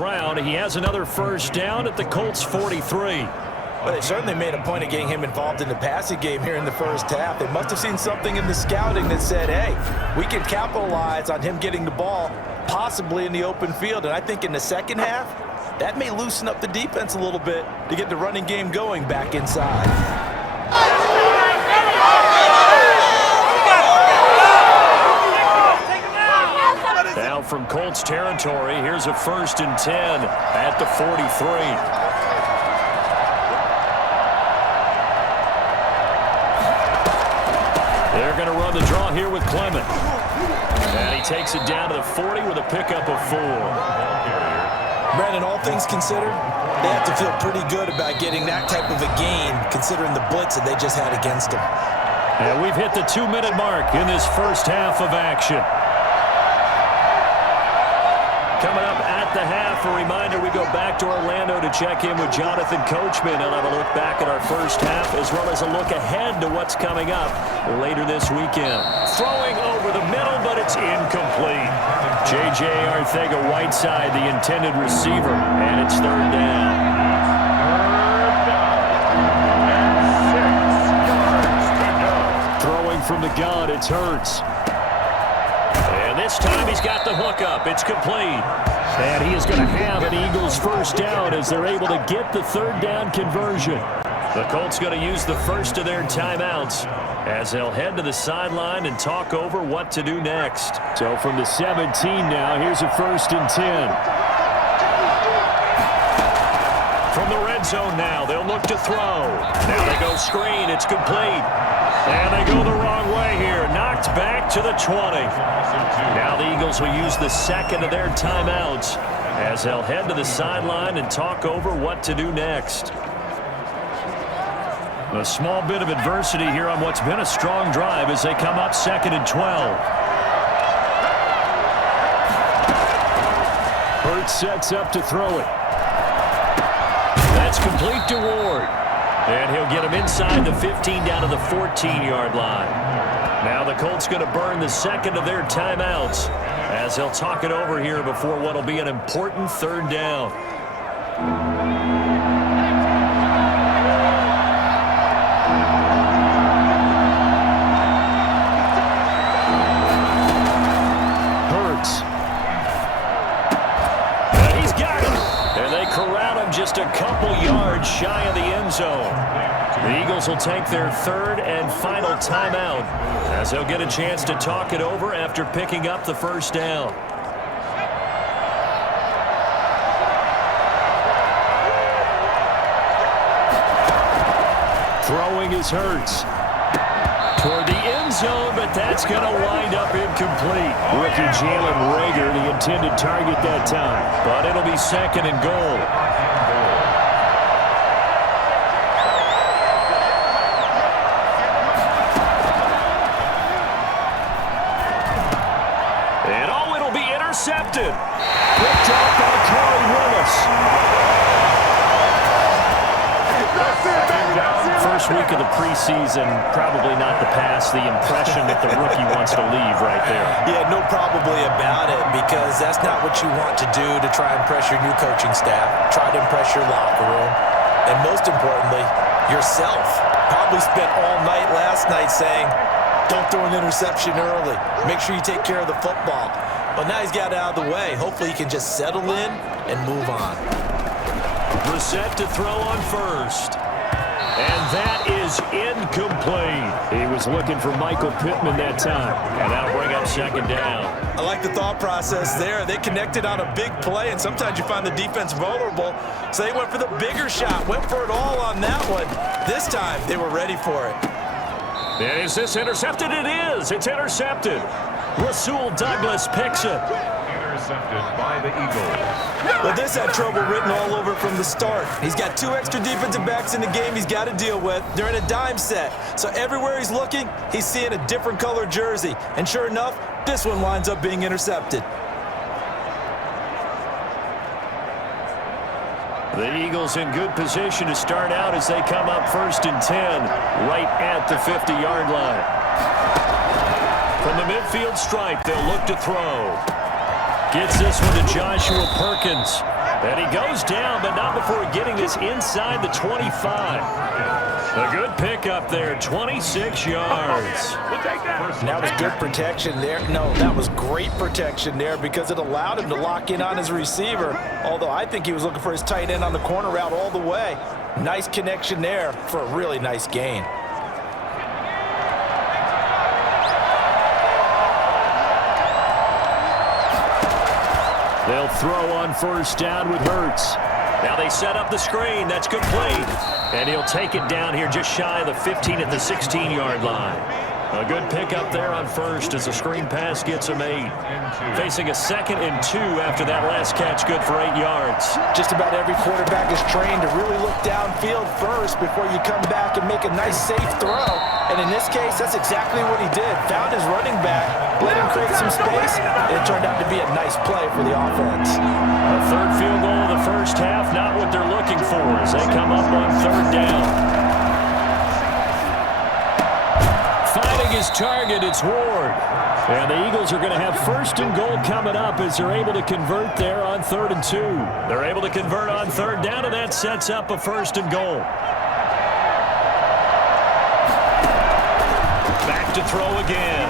ground. He has another first down at the Colts 43. Well, they certainly made a point of getting him involved in the passing game here in the first half. They must have seen something in the scouting that said, hey, we can capitalize on him getting the ball possibly in the open field. And I think in the second half, that may loosen up the defense a little bit to get the running game going back inside. Now from Colts territory, here's a 1st and 10 at the 43. They're going to run the draw here with Clement. And he takes it down to the 40 with a pickup of 4. Brandon, all things considered, they have to feel pretty good about getting that type of a gain considering the blitz that they just had against them. And we've hit the 2-minute mark in this first half of action. Coming up at the half, a reminder, we go back to Orlando to check in with Jonathan Coachman. He'll have a look back at our first half as well as a look ahead to what's coming up later this weekend. Throwing over the middle, but it's incomplete. J.J. Arcega-Whiteside, the intended receiver, and it's 3rd down. Throwing from the gun, it's Hurts. And this time he's got the hookup. It's complete. And he is going to have an Eagles first down as they're able to get the 3rd down conversion. The Colts going to use the first of their timeouts as they'll head to the sideline and talk over what to do next. So from the 17 now, here's a 1st and 10. From the red zone now, they'll look to throw. Now they go screen. It's complete. And they go the wrong way here. Knocked back to the 20. Now the Eagles will use the 2nd of their timeouts as they'll head to the sideline and talk over what to do next. A small bit of adversity here on what's been a strong drive as they come up 2nd and 12. Hurts sets up to throw it. That's complete to Ward. And he'll get him inside the 15 down to the 14-yard line. Now the Colts going to burn the 2nd of their timeouts as they'll talk it over here before what will be an important 3rd down. Hurts. And he's got it. And they corral him just a couple yards shy of the end zone. The Eagles will take their 3rd and final timeout as they'll get a chance to talk it over after picking up the first down. Throwing is Hurts. Toward the end zone, but that's going to wind up incomplete. Rookie Jalen Reagor, the intended target that time. But it'll be 2nd and goal. Intercepted. Picked up by Corey Willis. First week of the preseason, probably not the pass, the impression that the rookie wants to leave right there. Yeah, no probably about it, because that's not what you want to do to try and impress your new coaching staff. Try to impress your locker room. And most importantly, yourself. Probably spent all night last night saying, don't throw an interception early. Make sure you take care of the football. But now he's got it out of the way. Hopefully he can just settle in and move on. Brissett to throw on first. And that is incomplete. He was looking for Michael Pittman that time. And that'll bring up 2nd down. I like the thought process there. They connected on a big play, and sometimes you find the defense vulnerable. So they went for the bigger shot, went for it all on that one. This time, they were ready for it. And is this intercepted? It is. It's intercepted. Rasul Douglas picks it. Intercepted by the Eagles. Well, this had trouble written all over from the start. He's got 2 extra defensive backs in the game he's got to deal with. They're in a dime set. So everywhere he's looking, he's seeing a different color jersey. And sure enough, this one winds up being intercepted. The Eagles in good position to start out as they come up 1st and 10 right at the 50-yard line. From the midfield stripe, they'll look to throw. Gets this one to Joshua Perkins. And he goes down, but not before getting this inside the 25. A good pickup there, 26 yards. That was good protection there. No, that was great protection there because it allowed him to lock in on his receiver, although I think he was looking for his tight end on the corner route all the way. Nice connection there for a really nice gain. They'll throw on first down with Hurts. Now they set up the screen. That's complete. And he'll take it down here just shy of the 15 at the 16-yard line. A good pickup there on first as the screen pass gets him 8. Facing a 2nd and 2 after that last catch, good for 8 yards. Just about every quarterback is trained to really look downfield first before you come back and make a nice, safe throw. And in this case, that's exactly what he did. Found his running back, let him create some space, and it turned out to be a nice play for the offense. A third field goal of the first half, not what they're looking for as they come up on third down. Finding his target, it's Ward. And the Eagles are going to have first and goal coming up as they're able to convert there on 3rd and 2. They're able to convert on third down, and that sets up a first and goal. Back to throw again.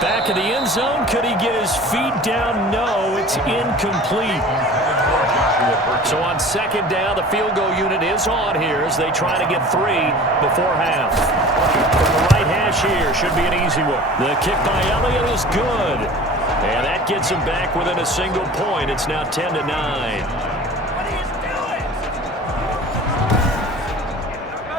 Back in the end zone. Could he get his feet down? No, it's incomplete. So on 2nd down, the field goal unit is on here as they try to get 3 before half. From the right hash here, should be an easy one. The kick by Elliott is good. And that gets him back within a single point. It's now 10-9.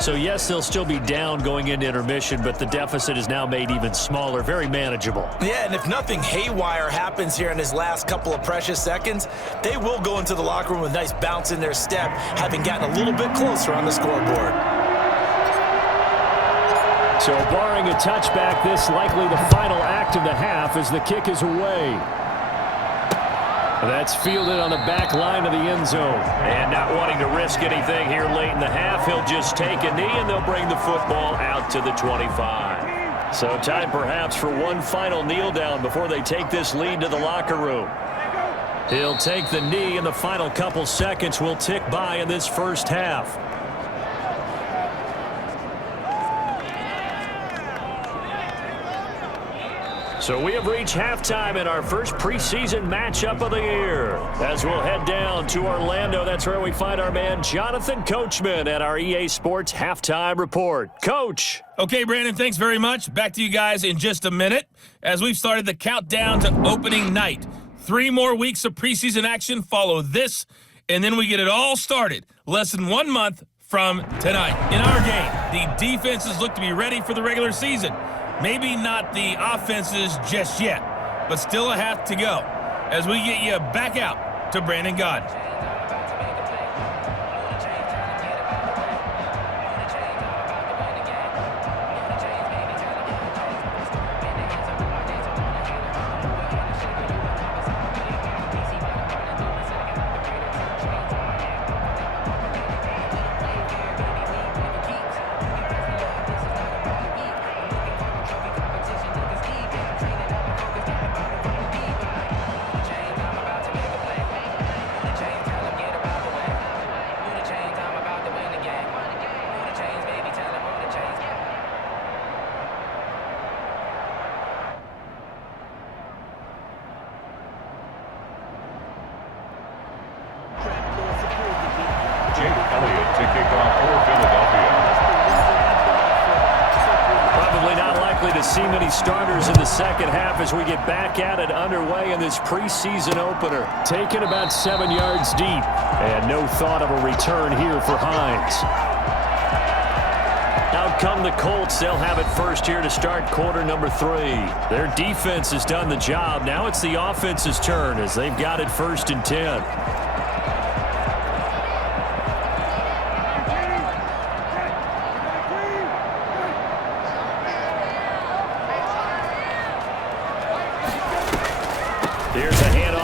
So, yes, they'll still be down going into intermission, but the deficit is now made even smaller, very manageable. Yeah, and if nothing haywire happens here in his last couple of precious seconds, they will go into the locker room with a nice bounce in their step, having gotten a little bit closer on the scoreboard. So, barring a touchback, this likely the final act of the half as the kick is away. That's fielded on the back line of the end zone. And not wanting to risk anything here late in the half, he'll just take a knee and they'll bring the football out to the 25. So time perhaps for one final kneel down before they take this lead to the locker room. He'll take the knee and the final couple seconds will tick by in this first half. So we have reached halftime in our first preseason matchup of the year. As we'll head down to Orlando, that's where we find our man Jonathan Coachman at our EA Sports Halftime Report. Coach. Okay, Brandon, thanks very much. Back to you guys in just a minute as we've started the countdown to opening night. 3 more weeks of preseason action follow this, and then we get it all started less than 1 month from tonight. In our game, the defenses look to be ready for the regular season. Maybe not the offenses just yet, but still a half to go as we get you back out to Brandon God. See many starters in the second half as we get back at it underway in this preseason opener. Taken about 7 yards deep. And no thought of a return here for Hines. Out come the Colts. They'll have it first here to start quarter number 3. Their defense has done the job. Now it's the offense's turn as they've got it 1st and 10.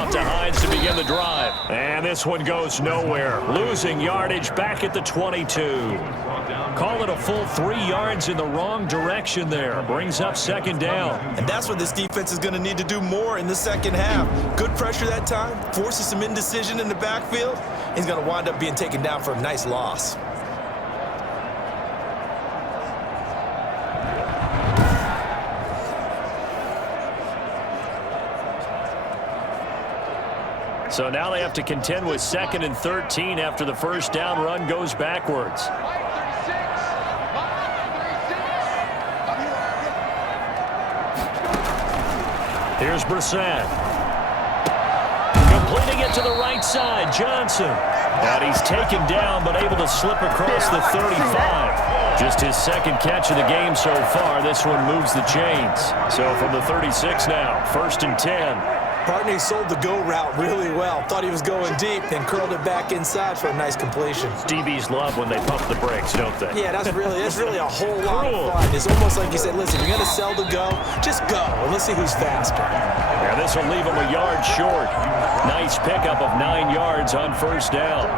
out to Hines to begin the drive. And this one goes nowhere. Losing yardage back at the 22. Call it a full 3 yards in the wrong direction there. Brings up second down. And that's what this defense is going to need to do more in the second half. Good pressure that time, forces some indecision in the backfield. He's going to wind up being taken down for a nice loss. So now they have to contend with 2nd and 13 after the first down run goes backwards. Here's Brissett. Completing it to the right side, Johnson. And he's taken down but able to slip across the 35. Just his second catch of the game so far. This one moves the chains. So from the 36 now, 1st and 10. Partney sold the go route really well. Thought he was going deep, then curled it back inside for a nice completion. DBs love when they pump the brakes, don't they? Yeah, that's really a whole lot of fun. It's almost like you said, listen, you're going to sell the go, just go, and let's see who's faster. Yeah, this will leave him a yard short. Nice pickup of 9 yards on first down.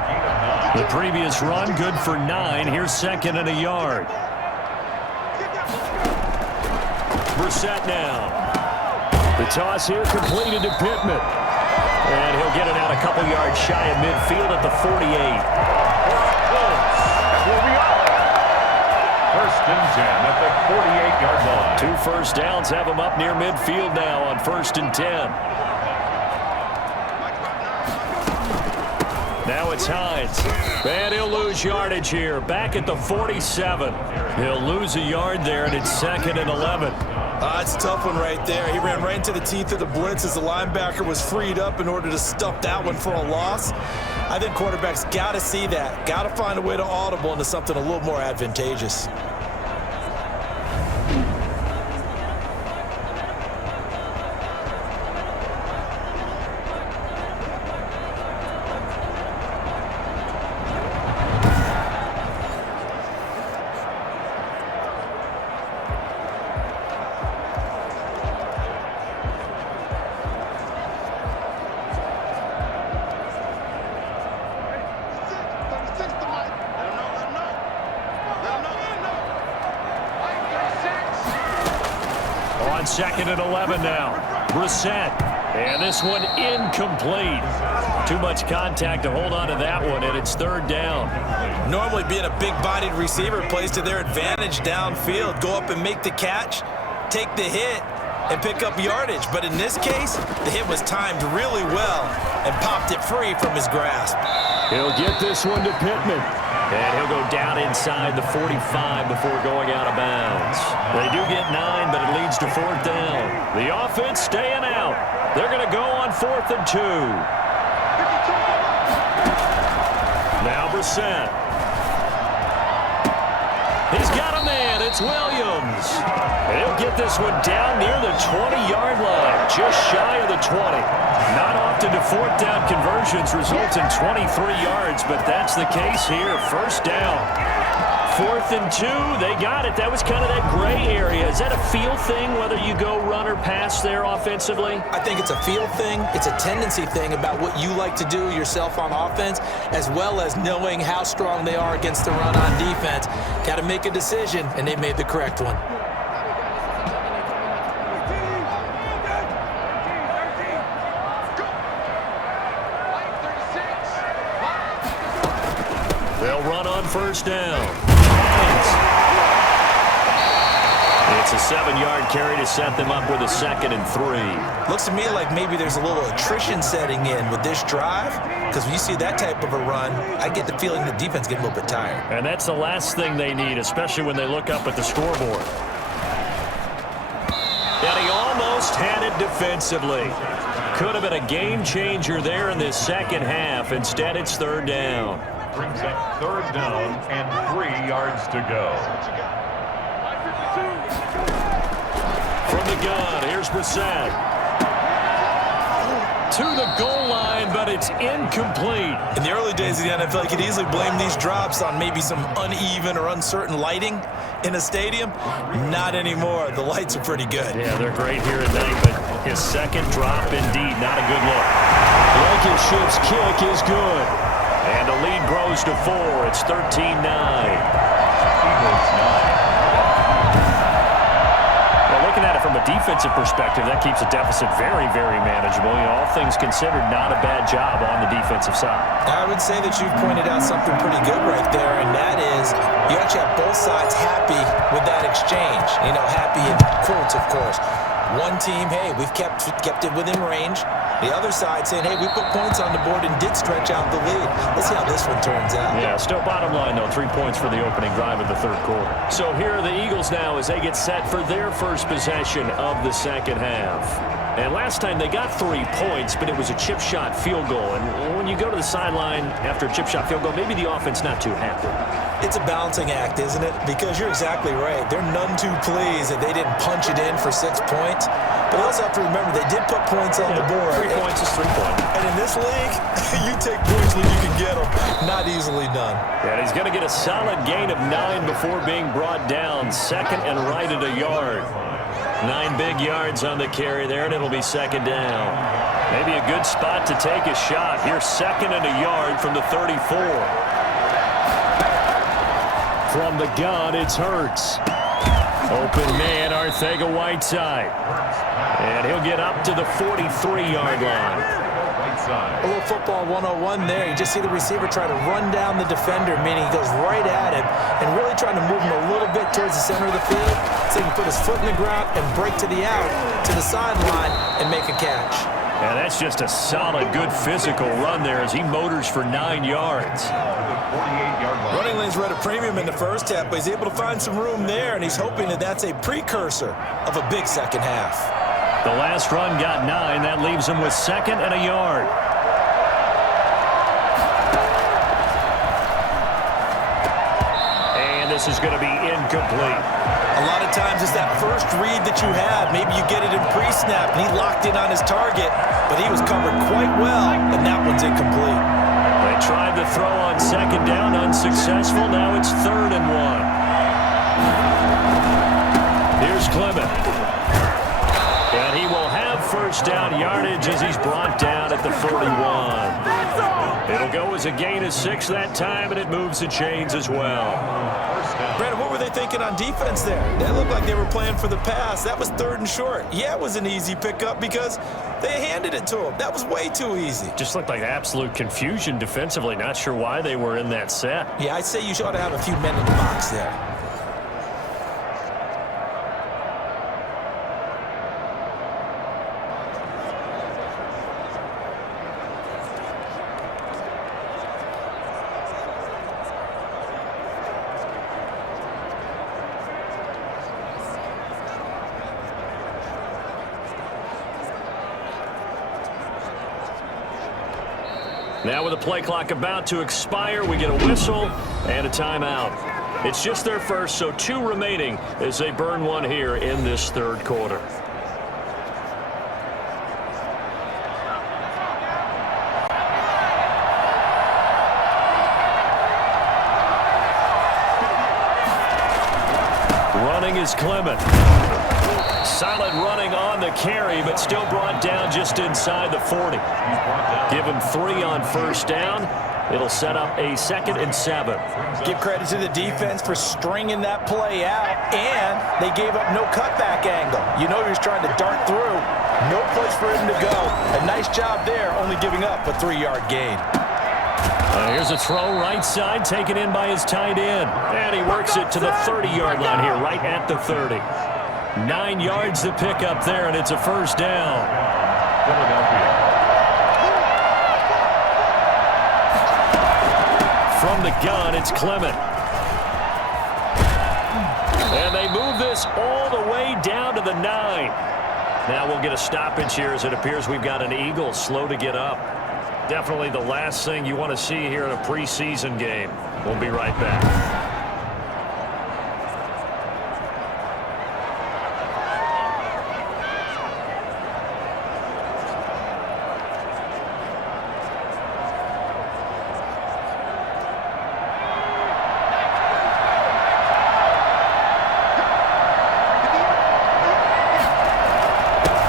The previous run, good for 9. Here's 2nd and a yard. Brissett now. The toss here completed to Pittman. And he'll get it out a couple yards shy of midfield at the 48. That's where we are. 1st and 10 at the 48-yard line. 2 first downs have him up near midfield now on 1st and 10. Now it's Hines. And he'll lose yardage here. Back at the 47. He'll lose a yard there, and it's 2nd and 11. It's a tough one right there. He ran right into the teeth of the blitz as the linebacker was freed up in order to stuff that one for a loss. I think quarterbacks got to see that. Got to find a way to audible into something a little more advantageous. On 2nd and 11 now. Brissett. And this one incomplete. Too much contact to hold on to that one, and it's 3rd down. Normally being a big-bodied receiver plays to their advantage downfield. Go up and make the catch, take the hit, and pick up yardage. But in this case, the hit was timed really well and popped it free from his grasp. He'll get this one to Pittman. And he'll go down inside the 45 before going out of bounds. They do get 9, but it leads to 4th down. The offense staying out. They're going to go on 4th and 2. Now Brissett. He's got a man. It's Williams. And he'll get this one down near the 20-yard line, just shy of the 20. Not often do 4th down conversions result in 23 yards, but that's the case here. 1st down. 4th and 2. They got it. That was kind of that gray area. Is that a feel thing, whether you go run or pass there offensively? I think it's a feel thing. It's a tendency thing about what you like to do yourself on offense, as well as knowing how strong they are against the run on defense. Got to make a decision, and they made the correct one. They'll run on 1st down. It's a 7-yard carry to set them up with a 2nd and 3. Looks to me like maybe there's a little attrition setting in with this drive, because when you see that type of a run, I get the feeling the defense getting a little bit tired. And that's the last thing they need, especially when they look up at the scoreboard. And he almost had it defensively. Could have been a game changer there in this second half. Instead, it's 3rd down. Brings up 3rd down and 3 yards to go. From the gun, here's Brissett. To the goal line, but it's incomplete. In the early days of the NFL, you could easily blame these drops on maybe some uneven or uncertain lighting in a stadium. Not anymore. The lights are pretty good. Yeah, they're great here at night, but His second drop, indeed, not a good look. Blankenship's kick is good. And the lead grows to 4. It's 13-9. Well, looking at it from a defensive perspective, that keeps a deficit very, very manageable. You know, all things considered, not a bad job on the defensive side. I would say that you've pointed out something pretty good right there, and that is you actually have both sides happy with that exchange. You know, happy in quotes, of course. One team, hey, we've kept it within range. The other side saying, hey, we put points on the board and did stretch out the lead. Let's see how this one turns out. Yeah, still bottom line, though, 3 points for the opening drive of the third quarter. So here are the Eagles now as they get set for their first possession of the second half. And last time they got 3 points, but it was a chip shot field goal. And when you go to the sideline after a chip shot field goal, maybe the offense not too happy. It's a balancing act, isn't it? Because you're exactly right. They're none too pleased that they didn't punch it in for 6 points. But you also have to remember they did put points on the board. 3 points is 3 points. And in this league, you take points when you can get them. Not easily done. And he's going to get a solid gain of 9 before being brought down. Second and right at a yard. 9 big yards on the carry there, and it'll be second down. Maybe a good spot to take a shot. Here's second and a yard from the 34. From the gun, it's Hurts. Open man, Arcega-Whiteside. And he'll get up to the 43-yard line. A little football 101 there. You just see the receiver try to run down the defender, meaning he goes right at him and really trying to move him a little bit towards the center of the field so he can put his foot in the ground and break to the out, to the sideline, and make a catch. And that's just a solid, good physical run there as he motors for 9 yards. Running lanes were at a premium in the first half, but he's able to find some room there, and he's hoping that that's a precursor of a big second half. The last run got 9. That leaves him with second and a yard. And this is going to be incomplete. A lot of times it's that first read that you have. Maybe you get it in pre-snap, and he locked in on his target, but he was covered quite well, and that one's incomplete. They tried to throw on second down, unsuccessful. Now it's 3rd and 1. Here's Clement. And he will have first down yardage as he's brought down at the 41. It'll go as a gain of 6 that time, and it moves the chains as well. Brandon, what were they thinking on defense there? That looked like they were playing for the pass. That was 3rd and short. Yeah, it was an easy pickup because they handed it to him. That was way too easy. Just looked like absolute confusion defensively. Not sure why they were in that set. Yeah, I'd say you ought to have a few men in the box there. Now with the play clock about to expire, we get a whistle and a timeout. It's just their first, so 2 remaining as they burn one here in this third quarter. Running is Clement. Solid running on the carry, but still brought down just inside the 40. Give him 3 on first down. It'll set up a 2nd and 7. Give credit to the defense for stringing that play out, and they gave up no cutback angle. You know he was trying to dart through. No place for him to go. A nice job there, only giving up a 3-yard gain. Here's a throw right side, taken in by his tight end. And he works it to the 30-yard line here, right at the 30. 9 yards to pick up there, and it's a first down. From the gun, it's Clement. And they move this all the way down to the 9. Now we'll get a stoppage here as it appears we've got an Eagle slow to get up. Definitely the last thing you want to see here in a preseason game. We'll be right back.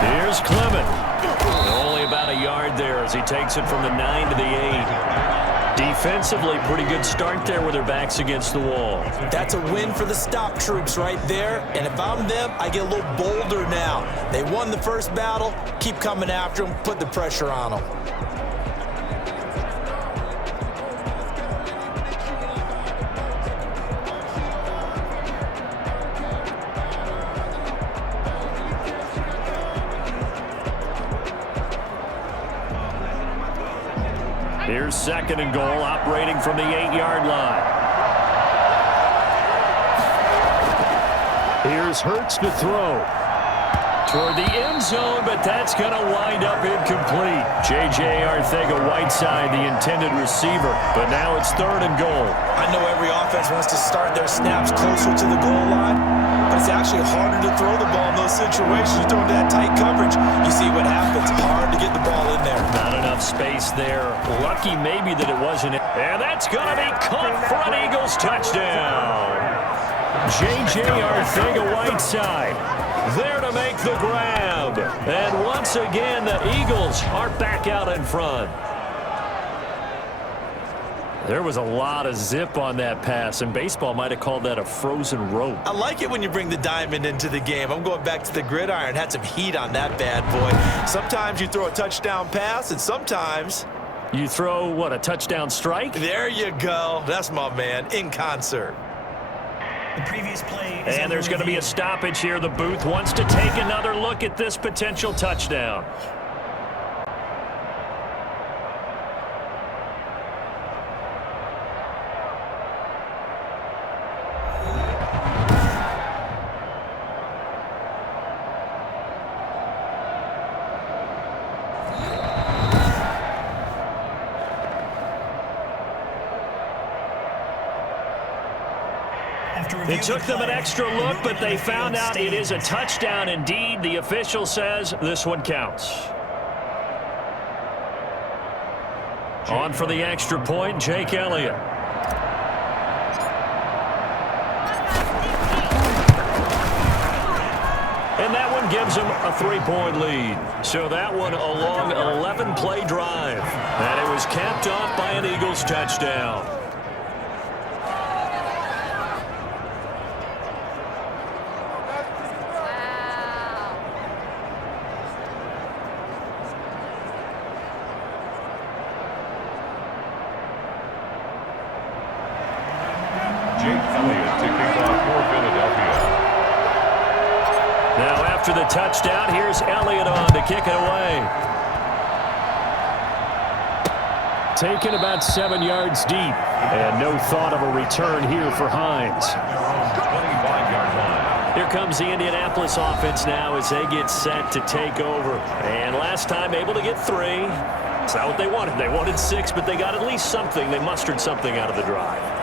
Here's Clement. Only about a yard there as he takes it from the 9 to the 8. Defensively, pretty good start there with their backs against the wall. That's a win for the stop troops right there. And if I'm them, I get a little bolder now. They won the first battle. Keep coming after them. Put the pressure on them. Here's 2nd and goal, operating from the 8-yard line. Here's Hurts to throw. Toward the end zone, but that's going to wind up incomplete. J.J. Arcega-Whiteside, the intended receiver, but now it's 3rd and goal. I know every offense wants to start their snaps closer to the goal line, but it's actually harder to throw the ball in those situations. You throw into that tight coverage, you see what happens. Hard to get the ball in there. Not enough space there. Lucky maybe that it wasn't. And that's going to be caught for an Eagles touchdown. J.J. Arcega-Whiteside there to make the grab. And once again, the Eagles are back out in front. There was a lot of zip on that pass, and baseball might have called that a frozen rope. I like it when you bring the diamond into the game. I'm going back to the gridiron. Had some heat on that bad boy. Sometimes you throw a touchdown pass, and sometimes you throw, what, a touchdown strike? There you go. That's my man, in concert. The previous play is and there's going to be a stoppage here. The booth wants to take another look at this potential touchdown. It took them an extra look, but they found out it is a touchdown indeed. The official says this one counts. On for the extra point, Jake Elliott. And that one gives them a 3-point lead. So that one a long 11-play drive. And it was capped off by an Eagles touchdown. After the touchdown, here's Elliott on to kick it away. Taken about 7 yards deep, and no thought of a return here for Hines. 25-yard line. Here comes the Indianapolis offense now as they get set to take over. And last time able to get 3. It's not what they wanted. They wanted 6, but they got at least something. They mustered something out of the drive.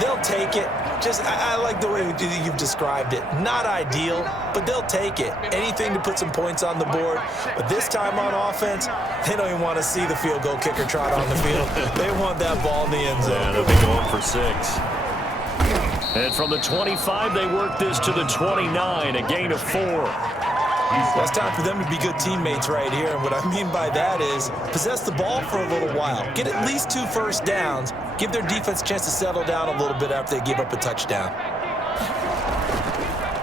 They'll take it. I like the way you've described it. Not ideal, but they'll take it. Anything to put some points on the board. But this time on offense, they don't even want to see the field goal kicker trot on the field. They want that ball in the end zone. Yeah, they'll be going for 6. And from the 25, they work this to the 29, a gain of 4. Well, it's time for them to be good teammates right here. And what I mean by that is possess the ball for a little while. Get at least 2 first downs. Give their defense a chance to settle down a little bit after they give up a touchdown.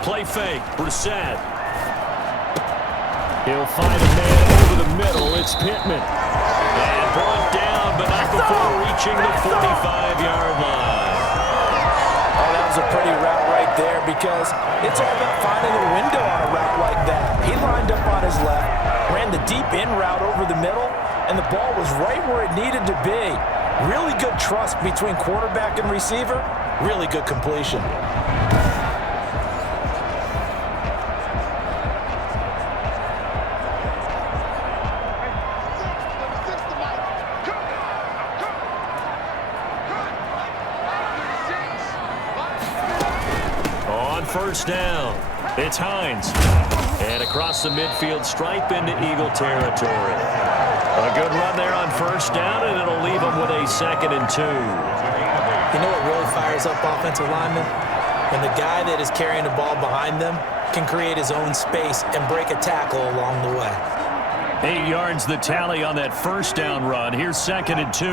Play fake. Brissett. He'll find a man over the middle. It's Pittman. And brought down, but not before reaching the 45-yard line. Oh, that was a pretty route right there because it's all about finding a window on a route like that. He lined up on his left, ran the deep in route over the middle, and the ball was right where it needed to be. Really good trust between quarterback and receiver. Really good completion. On first down, it's Hines. And across the midfield stripe into Eagle territory. A good run there on first down, and it'll leave them with a 2nd and 2. You know what really fires up offensive linemen? When the guy that is carrying the ball behind them can create his own space and break a tackle along the way. 8 yards the tally on that first down run. Here's 2nd and 2.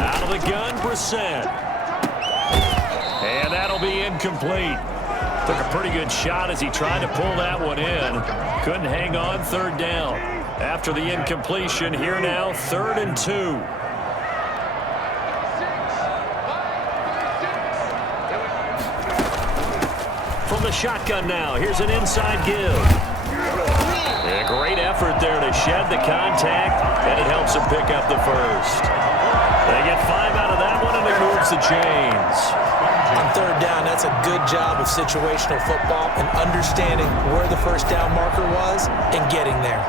Out of the gun, Brissett. And that'll be incomplete. Took a pretty good shot as he tried to pull that one in. Couldn't hang on, 3rd down. After the incompletion, here now, 3rd and 2. From the shotgun now, here's an inside give. A great effort there to shed the contact, and it helps him pick up the first. They get 5 out of that one, and it moves the chains. On 3rd down, that's a good job of situational football and understanding where the first down marker was and getting there.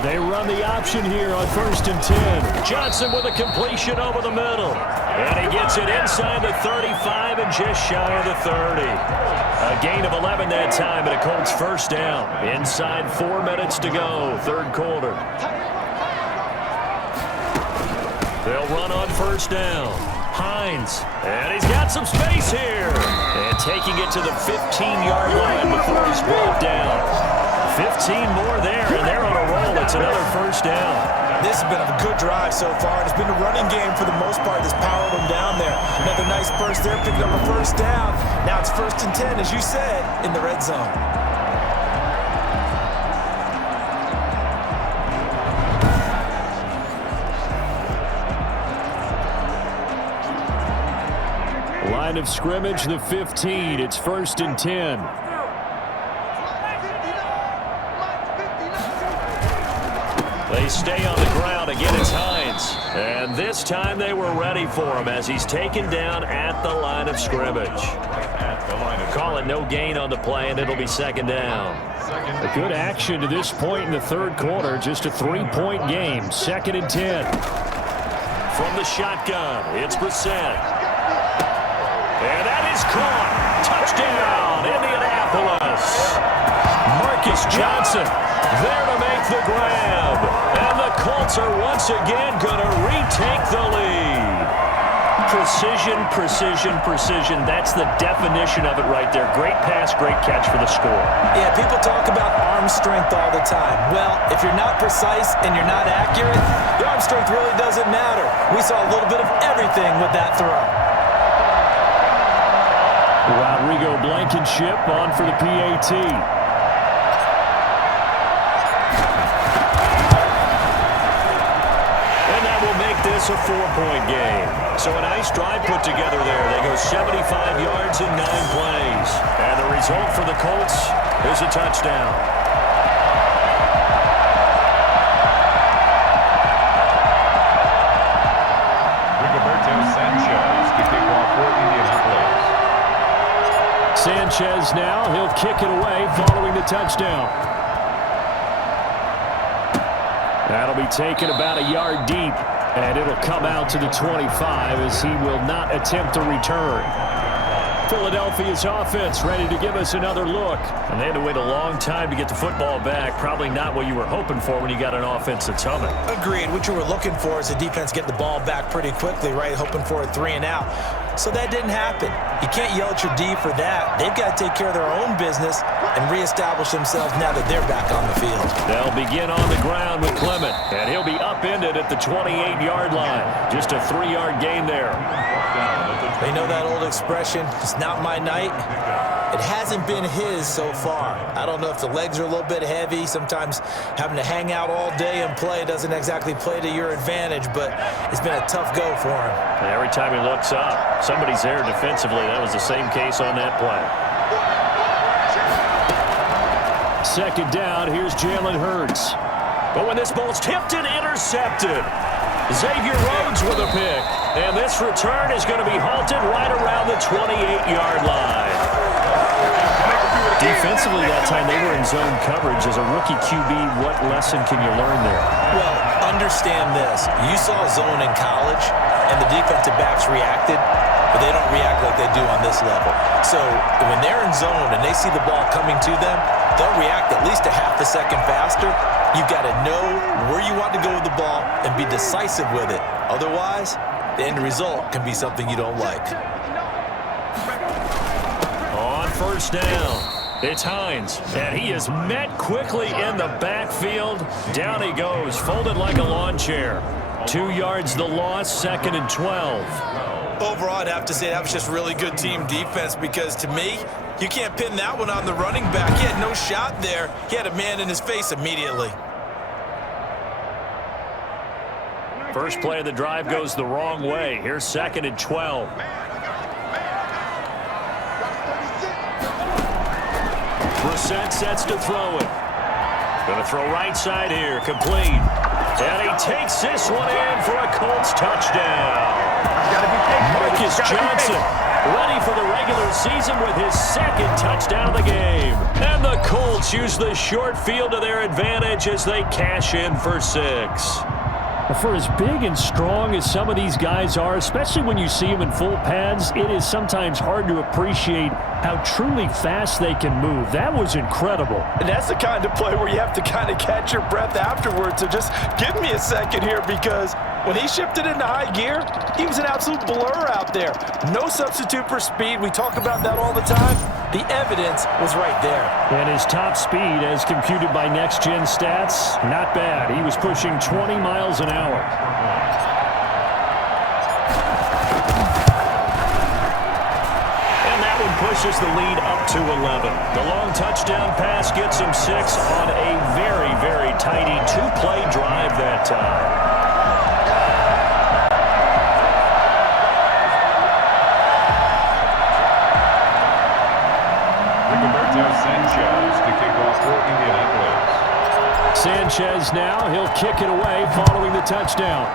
They run the option here on 1st and 10. Johnson with a completion over the middle. And he gets it inside the 35 and just shy of the 30. A gain of 11 that time, and a Colts first down. Inside 4 minutes to go, 3rd quarter. They'll run on 1st down. Hines, and he's got some space here. And taking it to the 15-yard line before he's brought down. 15 more there, and they're on a roll. It's another first down. This has been a good drive so far. It's been a running game for the most part that's powered them down there. Another nice burst there, picking up a first down. Now it's 1st and 10, as you said, in the red zone. Line of scrimmage, the 15. It's 1st and 10. They stay on the ground. Again, it's Hines. And this time they were ready for him as he's taken down at the line of scrimmage. Call it no gain on the play, and it'll be 2nd down. A good action to this point in the 3rd quarter. Just a 3-point game. 2nd and 10. From the shotgun, it's Brissett. And that is caught. Touchdown, Indianapolis. Marcus Johnson there to make the grab. And the Colts are once again going to retake the lead. Precision, precision, precision. That's the definition of it right there. Great pass, great catch for the score. Yeah, people talk about arm strength all the time. Well, if you're not precise and you're not accurate, your arm strength really doesn't matter. We saw a little bit of everything with that throw. Rodrigo Blankenship on for the PAT. And that will make this a 4-point game. So a nice drive put together there. They go 75 yards in 9 plays. And the result for the Colts is a touchdown. Sanchez now, he'll kick it away following the touchdown. That'll be taken about a yard deep, and it'll come out to the 25 as he will not attempt to return. Philadelphia's offense ready to give us another look. And they had to wait a long time to get the football back. Probably not what you were hoping for when you got an offense that's humming. Agreed. What you were looking for is the defense get the ball back pretty quickly, right? Hoping for a 3 and out. So that didn't happen. You can't yell at your D for that. They've got to take care of their own business and reestablish themselves now that they're back on the field. They'll begin on the ground with Clement, and he'll be upended at the 28-yard line. Just a 3-yard gain there. They know that old expression, it's not my night. It hasn't been his so far. I don't know if the legs are a little bit heavy. Sometimes having to hang out all day and play doesn't exactly play to your advantage, but it's been a tough go for him. And every time he looks up, somebody's there defensively. That was the same case on that play. 2nd down, here's Jalen Hurts. But when this ball's tipped and intercepted, Xavier Rhodes with a pick. And this return is going to be halted right around the 28-yard line. Defensively that time, they were in zone coverage. As a rookie QB, what lesson can you learn there? Well, understand this. You saw zone in college, and the defensive backs reacted, but they don't react like they do on this level. So when they're in zone and they see the ball coming to them, they'll react at least a half a second faster. You've got to know where you want to go with the ball and be decisive with it. Otherwise, the end result can be something you don't like. On first down, it's Hines, and he is met quickly in the backfield. Down he goes, folded like a lawn chair. 2 yards the loss, 2nd and 12. Overall, I'd have to say that was just really good team defense because, to me, you can't pin that one on the running back. He had no shot there. He had a man in his face immediately. First play of the drive goes the wrong way. Here's 2nd and 12. Brissett sets to throw it. Going to throw right side here, complete. And he takes this one in for a Colts touchdown. Marcus Johnson ready for the regular season with his 2nd touchdown of the game. And the Colts use the short field to their advantage as they cash in for 6. For as big and strong as some of these guys are, especially when you see them in full pads, it is sometimes hard to appreciate how truly fast they can move. That was incredible. And that's the kind of play where you have to kind of catch your breath afterwards. So just give me a second here, because when he shifted into high gear, he was an absolute blur out there. No substitute for speed. We talk about that all the time. The evidence was right there. And his top speed, as computed by Next Gen Stats, not bad. He was pushing 20 miles an hour. And that one pushes the lead up to 11. The long touchdown pass gets him 6 on a very, very tidy 2-play drive that time. Sanchez to kick off for Indianapolis. Sanchez now, he'll kick it away following the touchdown.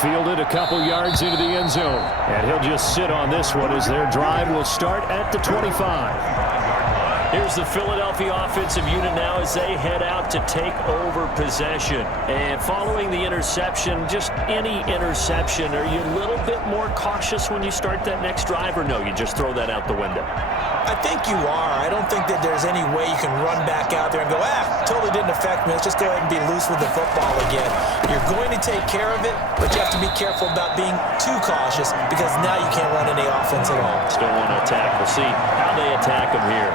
Fielded a couple yards into the end zone. And he'll just sit on this one as their drive will start at the 25. Here's the Philadelphia offensive unit now as they head out to take over possession. And following the interception, just any interception, are you a little bit more cautious when you start that next drive, or no, you just throw that out the window? I think you are. I don't think that there's any way you can run back out there and go, totally didn't affect me. Let's just go ahead and be loose with the football again. You're going to take care of it, but you have to be careful about being too cautious, because now you can't run any offense at all. Still want to attack. We'll see how they attack him here.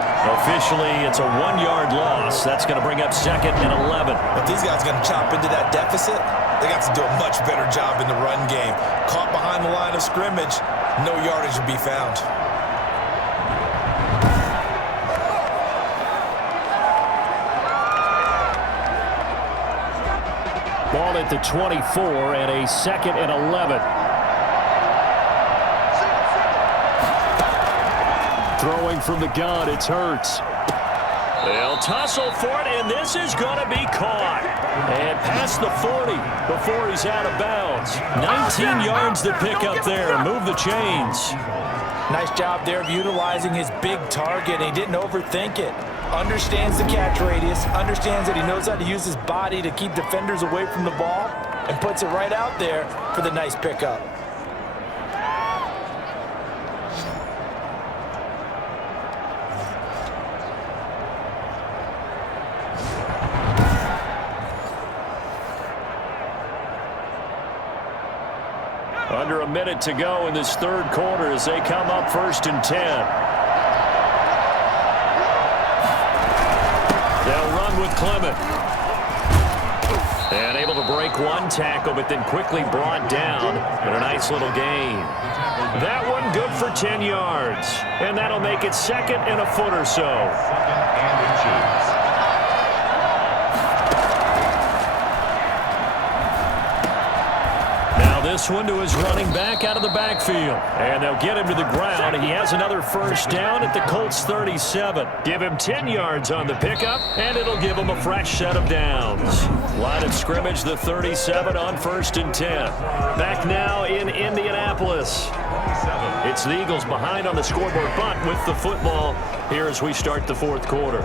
Officially, it's a 1-yard loss. That's going to bring up 2nd and 11. If these guys are going to chop into that deficit, they got to do a much better job in the run game. Caught behind the line of scrimmage, no yardage will be found. Ball at the 24 and a 2nd and 11. Throwing from the gun, it's Hurts. They'll tussle for it, and this is going to be caught. And past the 40 before he's out of bounds. 19 yards to pick up there. Move the chains. Nice job there of utilizing his big target. He didn't overthink it. Understands the catch radius. Understands that he knows how to use his body to keep defenders away from the ball. And puts it right out there for the nice pickup. Under a minute to go in this 3rd quarter as they come up 1st and 10. They'll run with Clement. And able to break one tackle, but then quickly brought down. But a nice little gain. That one good for 10 yards. And that'll make it 2nd and a foot or so. This one to his running back out of the backfield. And they'll get him to the ground. He has another 1st down at the Colts 37. Give him 10 yards on the pickup, and it'll give him a fresh set of downs. Line of scrimmage, the 37 on 1st and 10. Back now in Indianapolis. It's the Eagles behind on the scoreboard, but with the football here as we start the 4th quarter.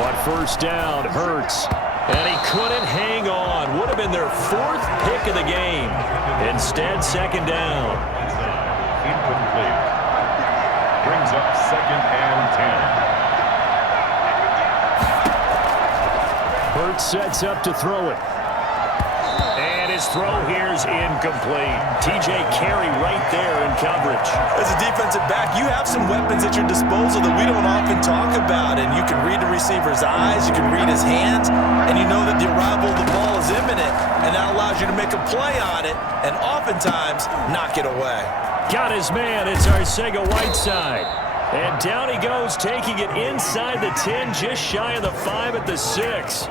On 1st down, Hurts. And he couldn't hang on. Would have been their 4th pick of the game. Instead, 2nd down. Incomplete. Brings up 2nd and 10. Hurts sets up to throw it. And his throw here's incomplete. TJ Carey right there in coverage. As a defensive back, you have some weapons at your disposal that we don't often talk about, and you can read the receiver's eyes, you can read his hands, and you know that the arrival of the ball is imminent, and that allows you to make a play on it, and oftentimes knock it away. Got his man. It's Arcega-Whiteside. And down he goes, taking it inside the 10, just shy of the 5 at the 6.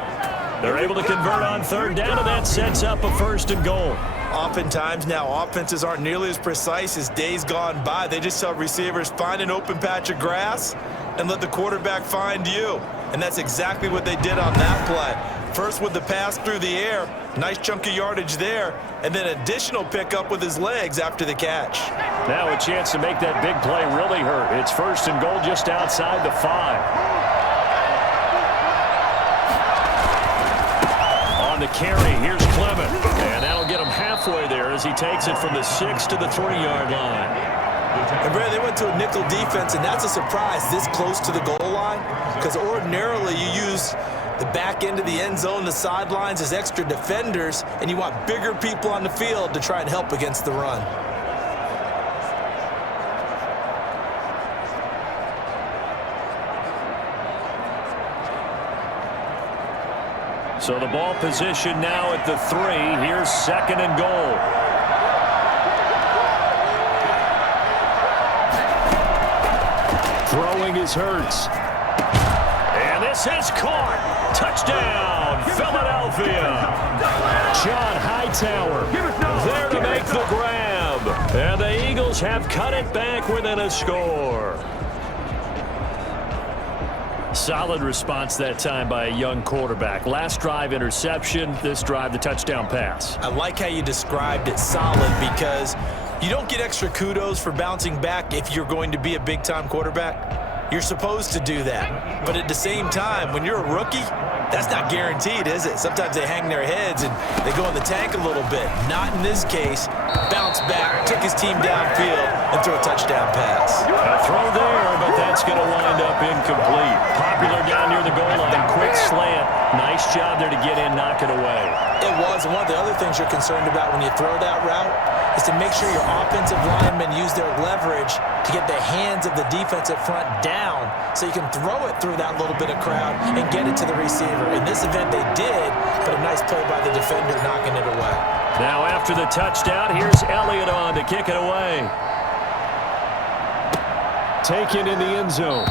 They're able to convert on 3rd down, and that sets up a 1st and goal. Oftentimes now, offenses aren't nearly as precise as days gone by. They just tell receivers, find an open patch of grass and let the quarterback find you. And that's exactly what they did on that play. First with the pass through the air, nice chunk of yardage there, and then additional pickup with his legs after the catch. Now a chance to make that big play really hurt. It's 1st and goal just outside the 5. The carry, here's Clement, and that'll get him halfway there as he takes it from the 6 to the 3-yard line. And Brad, they went to a nickel defense, and that's a surprise this close to the goal line, because ordinarily you use the back end of the end zone, the sidelines as extra defenders, and you want bigger people on the field to try and help against the run. So the ball position now at the 3. Here's 2nd and goal. Throwing is Hurts. And this is caught. Touchdown, Philadelphia. John Hightower there to make the grab. And the Eagles have cut it back within a score. Solid response that time by a young quarterback. Last drive, interception. This drive, the touchdown pass. I like how you described it solid, because you don't get extra kudos for bouncing back if you're going to be a big-time quarterback. You're supposed to do that. But at the same time, when you're a rookie, that's not guaranteed, is it? Sometimes they hang their heads and they go in the tank a little bit. Not in this case. Bounced back, took his team downfield, and threw a touchdown pass. A throw there, but that's going to wind up incomplete. Popular down near the goal line. Quick slant. Nice job there to get in, knock it away. It was. And one of the other things you're concerned about when you throw that route is to make sure your offensive linemen use their leverage to get the hands of the defensive front down so you can throw it through that little bit of crowd and get it to the receiver. In this event, they did, but a nice play by the defender knocking it away. Now after the touchdown, here's Elliott on to kick it away. Taken in the end zone.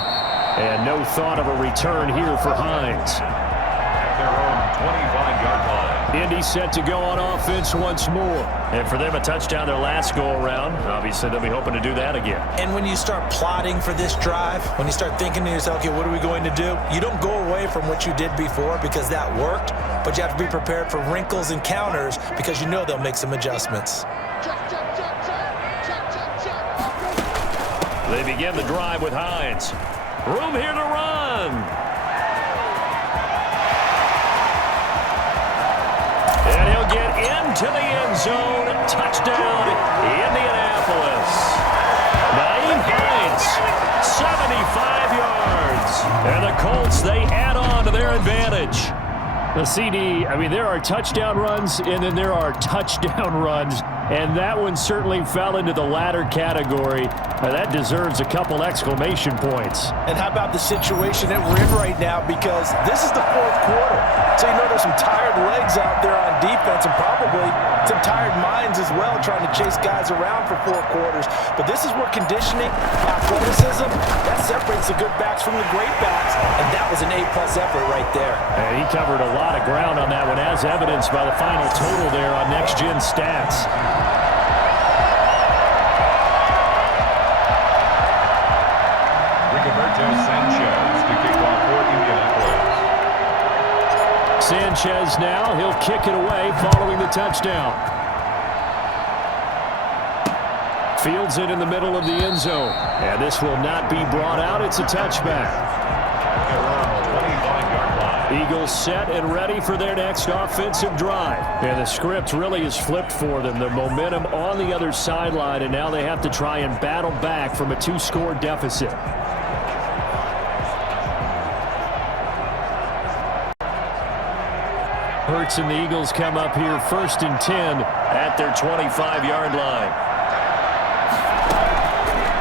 And no thought of a return here for Hines. At their own 25-yard line. Indy set to go on offense once more. And for them, a touchdown their last go-around. Obviously, they'll be hoping to do that again. And when you start plotting for this drive, when you start thinking to yourself, okay, what are we going to do? You don't go away from what you did before because that worked, but you have to be prepared for wrinkles and counters because you know they'll make some adjustments. They begin the drive with Hines. Room here to run. And he'll get into the end zone. Touchdown, Indianapolis. Naeem Hines, 75 yards. And the Colts, they add on to their advantage. The CD, I mean, there are touchdown runs, and then there are touchdown runs. And that one certainly fell into the latter category. That deserves a couple exclamation points. And how about the situation that we're in right now? Because this is the 4th quarter. So you know there's some tired legs out there on defense and probably some tired minds as well trying to chase guys around for 4 quarters. But this is where conditioning, athleticism, that separates the good backs from the great backs. And that was an A-plus effort right there. And he covered a lot of ground on that one, as evidenced by the final total there on Next Gen Stats. Sanchez now. He'll kick it away following the touchdown. Fields it in the middle of the end zone. And this will not be brought out. It's a touchback. Eagles set and ready for their next offensive drive. And the script really is flipped for them. The momentum on the other sideline, and now they have to try and battle back from a 2-score deficit. Hurts and the Eagles come up here 1st and 10 at their 25-yard line.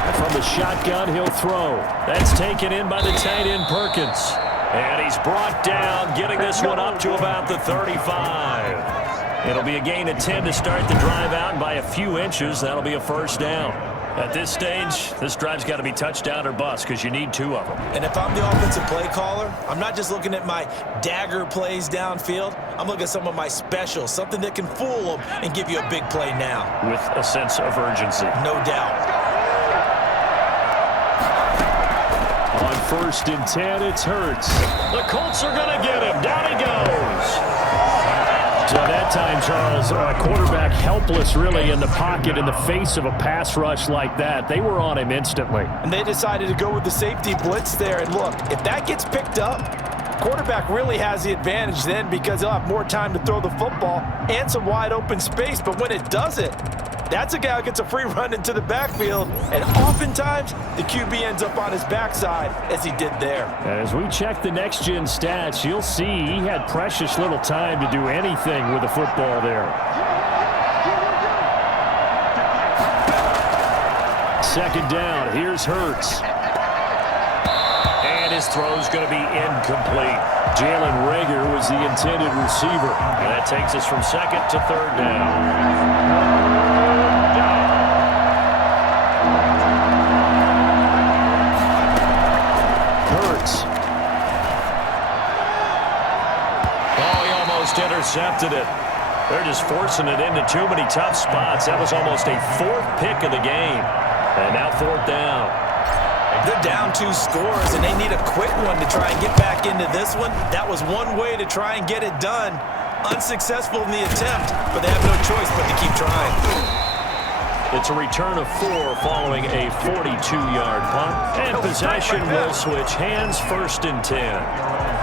And from the shotgun, he'll throw. That's taken in by the tight end Perkins. And he's brought down, getting this one up to about the 35. It'll be a gain of 10 to start the drive out, and by a few inches, that'll be a first down. At this stage, this drive's got to be touchdown or bust because you need 2 of them. And if I'm the offensive play caller, I'm not just looking at my dagger plays downfield. I'm looking at some of my specials, something that can fool them and give you a big play now. With a sense of urgency. No doubt. On 1st and 10, it's Hurts. The Colts are going to get him. Down he goes. So that time, Charles, quarterback helpless really in the pocket in the face of a pass rush like that. They were on him instantly. And they decided to go with the safety blitz there. And look, if that gets picked up, quarterback really has the advantage then because he'll have more time to throw the football and some wide open space. But when it doesn't, that's a guy who gets a free run into the backfield, and oftentimes the QB ends up on his backside as he did there. As we check the next-gen stats, you'll see he had precious little time to do anything with the football there. 2nd down, here's Hurts. And his throw's going to be incomplete. Jalen Reagor was the intended receiver. And that takes us from 2nd to 3rd down. Intercepted it. They're just forcing it into too many tough spots. That was almost a 4th pick of the game. And now 4th down. They're down 2 scores, and they need a quick one to try and get back into this one. That was one way to try and get it done. Unsuccessful in the attempt, but they have no choice but to keep trying. It's a return of 4 following a 42-yard punt. And possession will switch hands 1st and 10.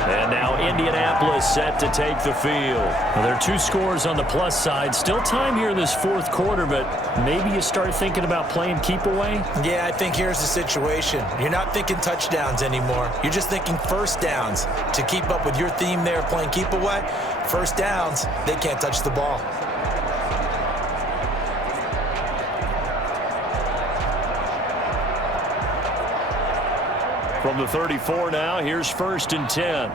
And now Indianapolis set to take the field. Well, there are 2 scores on the plus side. Still time here in this 4th quarter, but maybe you start thinking about playing keep away? Yeah, I think here's the situation. You're not thinking touchdowns anymore. You're just thinking first downs. To keep up with your theme there, playing keep away, first downs, they can't touch the ball. From the 34 now, here's 1st and 10.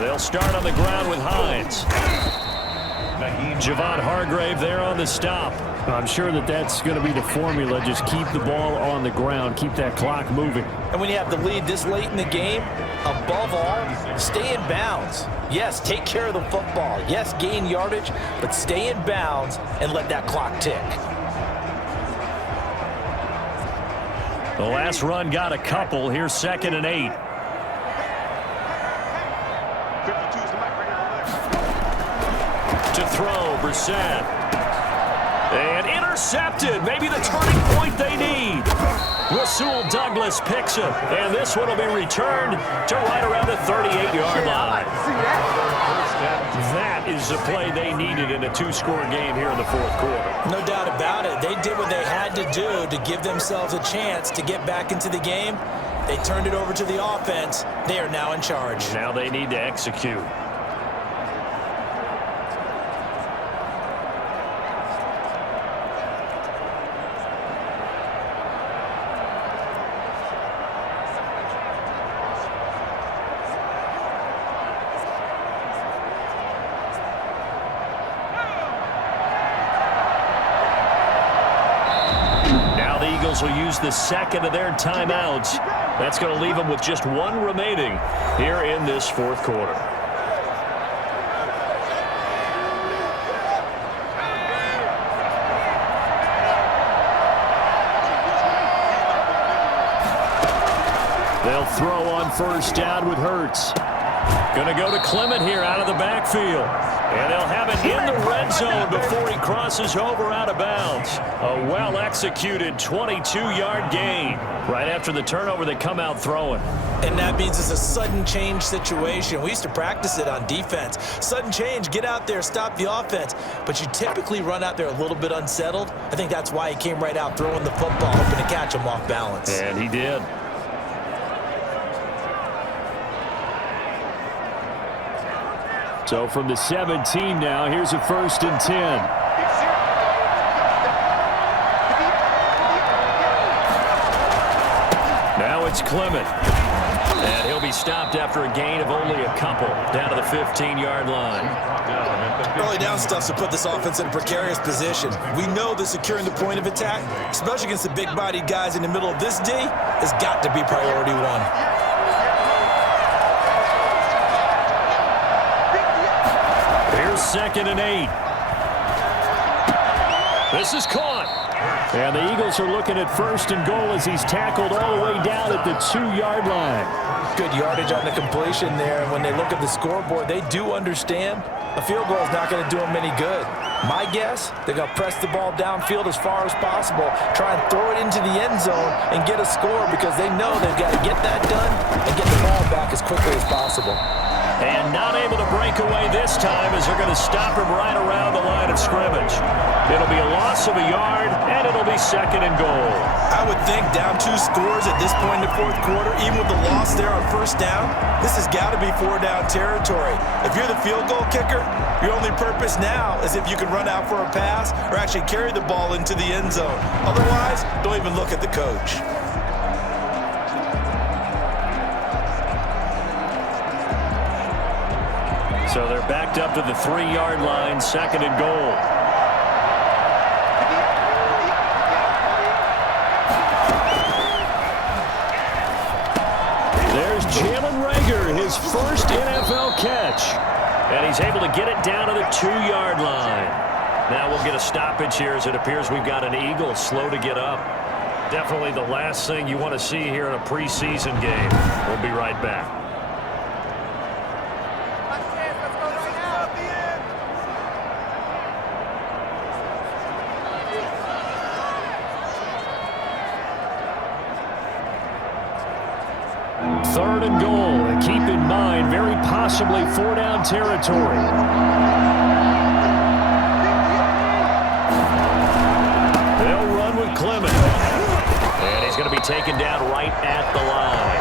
They'll start on the ground with Hines. Javon Hargrave there on the stop. I'm sure that's going to be the formula. Just keep the ball on the ground. Keep that clock moving. And when you have the lead this late in the game, above all, stay in bounds. Yes, take care of the football. Yes, gain yardage, but stay in bounds and let that clock tick. The last run got a couple. Here's 2nd and 8. To throw, Brissett. And intercepted. Maybe the turning point they need. Rasul Douglas picks it. And this one will be returned to right around the 38-yard line. That is the play they needed in a 2-score game here in the 4th quarter. No doubt about it. They did what they had to do to give themselves a chance to get back into the game. They turned it over to the offense. They are now in charge. Now they need to execute. Will use the 2nd of their timeouts. That's going to leave them with just 1 remaining here in this 4th quarter. They'll throw on first down with Hurts. Going to go to Clement here out of the backfield. And they'll have it in the red zone before he crosses over out of bounds. A well-executed 22-yard gain. Right after the turnover, they come out throwing. And that means it's a sudden change situation. We used to practice it on defense. Sudden change, get out there, stop the offense. But you typically run out there a little bit unsettled. I think that's why he came right out throwing the football, hoping to catch him off balance. And he did. So from the 17 now, here's a 1st and 10. Now it's Clement. And he'll be stopped after a gain of only a couple, down to the 15-yard line. Early down stuff's to put this offense in a precarious position. We know that securing the point of attack, especially against the big-bodied guys in the middle of this D, has got to be priority one. Here's 2nd and 8. This is caught. And the Eagles are looking at 1st and goal as he's tackled all the way down at the 2-yard line. Good yardage on the completion there. And when they look at the scoreboard, they do understand a field goal is not going to do them any good. My guess, they're going to press the ball downfield as far as possible, try and throw it into the end zone and get a score because they know they've got to get that done and get the ball back as quickly as possible. And not able to break away this time as they're going to stop him right around the line of scrimmage. It'll be a loss of a yard, and it'll be 2nd and goal. I would think down 2 scores at this point in the 4th quarter, even with the loss there on 1st down, this has got to be 4-down territory. If you're the field goal kicker, your only purpose now is if you can run out for a pass or actually carry the ball into the end zone. Otherwise, don't even look at the coach. So they're backed up to the 3-yard line, 2nd and goal. There's Jalen Reagor, his first NFL catch. And he's able to get it down to the 2-yard line. Now we'll get a stoppage here as it appears we've got an Eagle slow to get up. Definitely the last thing you want to see here in a preseason game. We'll be right back. Third and goal. And keep in mind, very possibly 4-down territory. They'll run with Clement. And he's going to be taken down right at the line.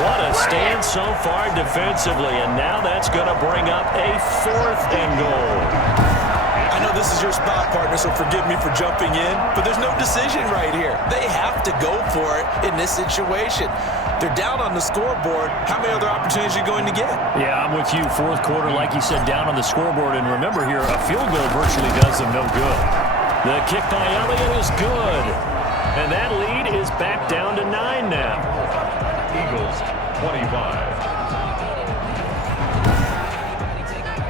What a stand so far defensively. And now that's going to bring up a 4th and goal. I know this is your spot, partner, so forgive me for jumping in, but there's no decision right here. They have to go for it in this situation. They're down on the scoreboard. How many other opportunities are you going to get? Yeah, I'm with you. 4th quarter, like you said, down on the scoreboard. And remember here, a field goal virtually does them no good. The kick by Elliott is good. And that lead is back down to 9 now. Eagles 25.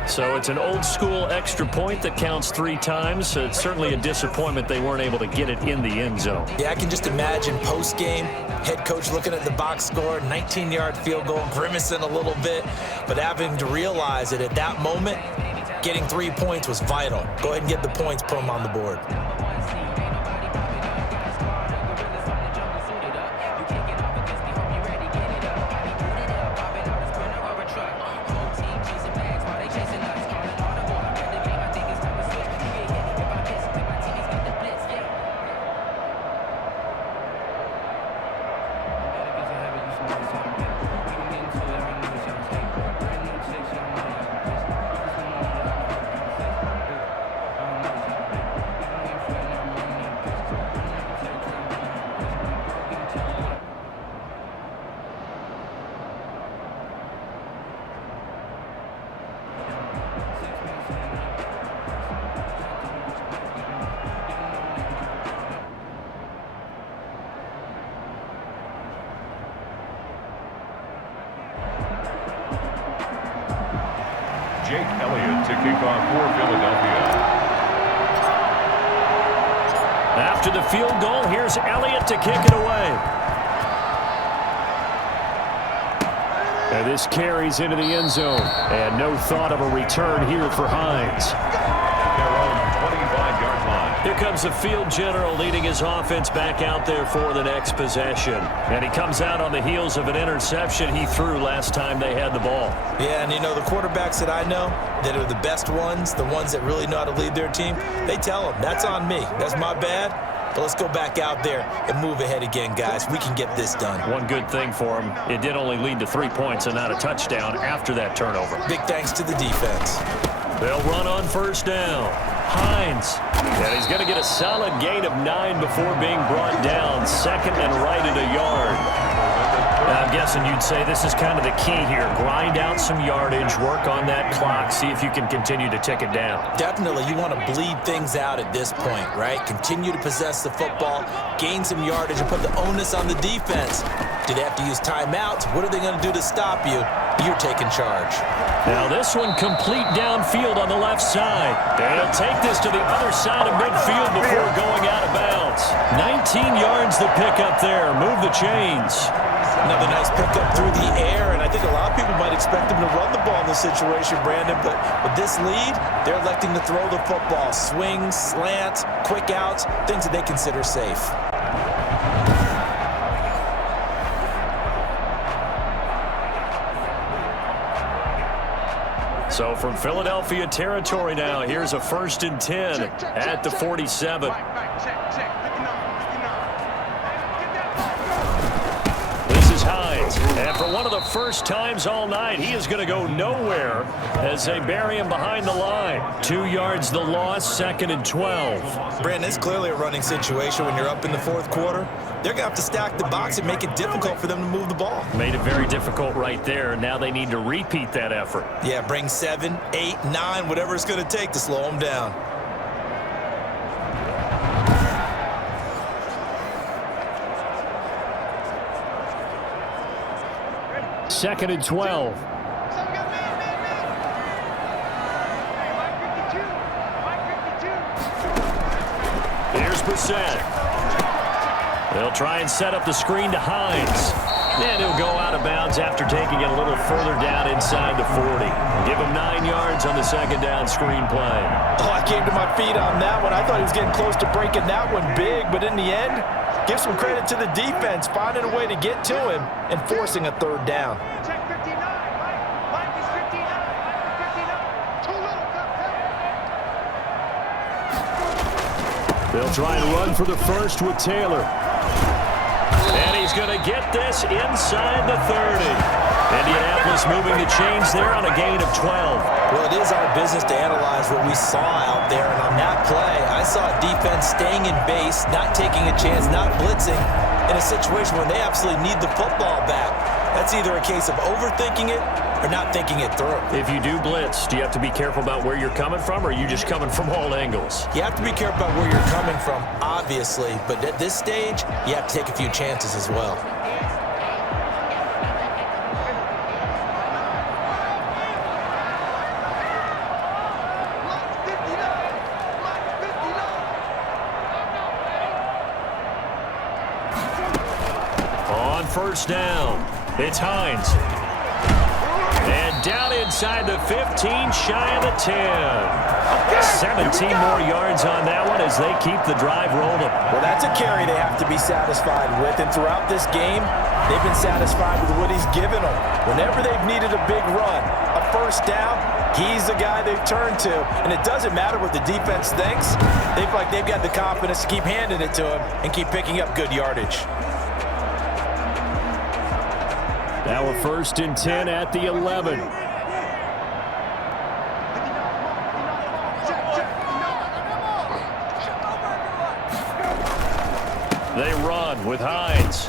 So it's an old-school extra point that counts 3 times. So it's certainly a disappointment they weren't able to get it in the end zone. Yeah, I can just imagine post-game, head coach looking at the box score, 19-yard field goal, grimacing a little bit, but having to realize that at that moment, getting 3 points was vital. Go ahead and get the points, put them on the board. Jake Elliott to kick off for Philadelphia. After the field goal, here's Elliott to kick it away. And this carries into the end zone. And no thought of a return here for Hines. Their own 25-yard line. Here comes the field general leading his offense back out there for the next possession. And he comes out on the heels of an interception he threw last time they had the ball. Yeah, and you know, the quarterbacks that I know that are the best ones, the ones that really know how to lead their team, they tell them, that's on me. That's my bad. But let's go back out there and move ahead again, guys. We can get this done. One good thing for him, it did only lead to 3 points and not a touchdown after that turnover. Big thanks to the defense. They'll run on first down. Hines. And he's going to get a solid gain of 9 before being brought down. Second and right at a yard. Now, I'm guessing you'd say this is kind of the key here. Grind out some yardage, work on that clock, see if you can continue to tick it down. Definitely, you want to bleed things out at this point, right? Continue to possess the football, gain some yardage, and put the onus on the defense. Do they have to use timeouts? What are they going to do to stop you? You're taking charge. Now this one complete downfield on the left side. They'll take this to the other side of midfield before going out of bounds. 19 yards the pickup there. Move the chains. Another nice pickup through the air, and I think a lot of people might expect them to run the ball in this situation, Brandon, but with this lead, they're electing to throw the football. Swings, slants, quick outs, things that they consider safe. So from Philadelphia territory now, here's a 1st and 10 at the 47. This is Hines, and for one of the first times all night, he is going to go nowhere as they bury him behind the line. 2 yards the loss, 2nd and 12. Brandon, it's clearly a running situation when you're up in the 4th quarter. They're going to have to stack the box and make it difficult for them to move the ball. Made it very difficult right there. Now they need to repeat that effort. Yeah, bring 7, 8, 9, whatever it's going to take to slow them down. Second and 12. Here's Brissett. They'll try and set up the screen to Hines. And he'll go out of bounds after taking it a little further down inside the 40. Give him 9 yards on the 2nd down screen play. Oh, I came to my feet on that one. I thought he was getting close to breaking that one big, but in the end, give some credit to the defense, finding a way to get to him and forcing a 3rd down. They'll try and run for the first with Taylor. And he's going to get this inside the 30. Indianapolis moving the chains there on a gain of 12. Well, it is our business to analyze what we saw out there, and on that play, I saw defense staying in base, not taking a chance, not blitzing, in a situation where they absolutely need the football back. That's either a case of overthinking it or not thinking it through. If you do blitz, do you have to be careful about where you're coming from, or are you just coming from all angles? You have to be careful about where you're coming from, obviously, but at this stage, you have to take a few chances as well. On first down, it's Hines. And down inside the 15, shy of the 10. 17 more yards on that one as they keep the drive rolling. Well, that's a carry they have to be satisfied with, and throughout this game, they've been satisfied with what he's given them. Whenever they've needed a big run, a 1st down, he's the guy they've turned to. And it doesn't matter what the defense thinks. They feel like they've got the confidence to keep handing it to him and keep picking up good yardage. Now a 1st and 10 at the 11. They run with Hines.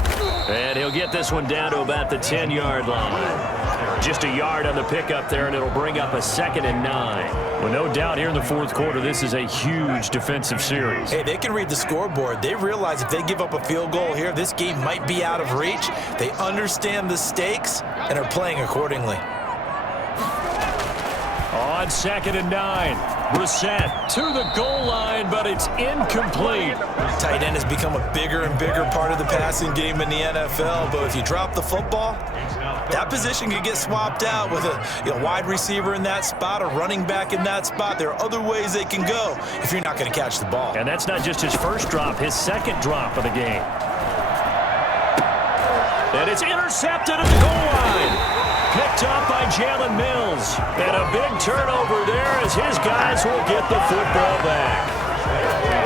And he'll get this one down to about the 10-yard line. Just a yard on the pickup there, and it'll bring up a 2nd and 9. Well, no doubt here in the 4th quarter, this is a huge defensive series. Hey, they can read the scoreboard. They realize if they give up a field goal here, this game might be out of reach. They understand the stakes and are playing accordingly. On 2nd and 9. Brissett to the goal line, but it's incomplete. Tight end has become a bigger and bigger part of the passing game in the NFL, but if you drop the football, that position could get swapped out with a wide receiver in that spot, a running back in that spot. There are other ways they can go if you're not going to catch the ball. And that's not just his first drop, his second drop of the game. And it's intercepted at the goal line. Picked up by Jalen Mills. And a big turnover there as his guys will get the football back.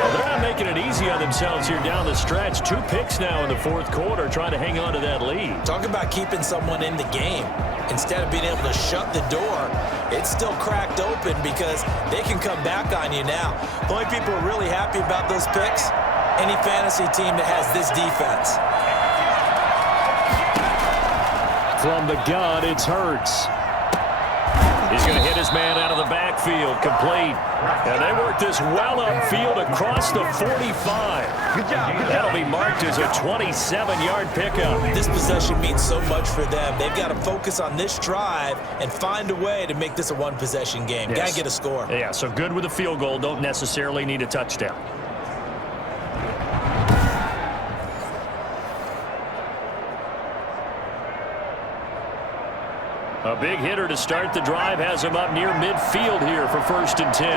Well, they're not making it easy on themselves here down the stretch. 2 picks now in the fourth quarter trying to hang on to that lead. Talk about keeping someone in the game. Instead of being able to shut the door, it's still cracked open because they can come back on you now. The only people who are really happy about those picks, any fantasy team that has this defense. From the gun, it's Hurts. He's going to hit his man out of the backfield, complete. And they work this well upfield across the 45. Good job. That'll be marked as a 27-yard pickup. This possession means so much for them. They've got to focus on this drive and find a way to make this a one-possession game. Yes. Got to get a score. Yeah, so good with a field goal. Don't necessarily need a touchdown. A big hitter to start the drive has him up near midfield here for 1st and 10.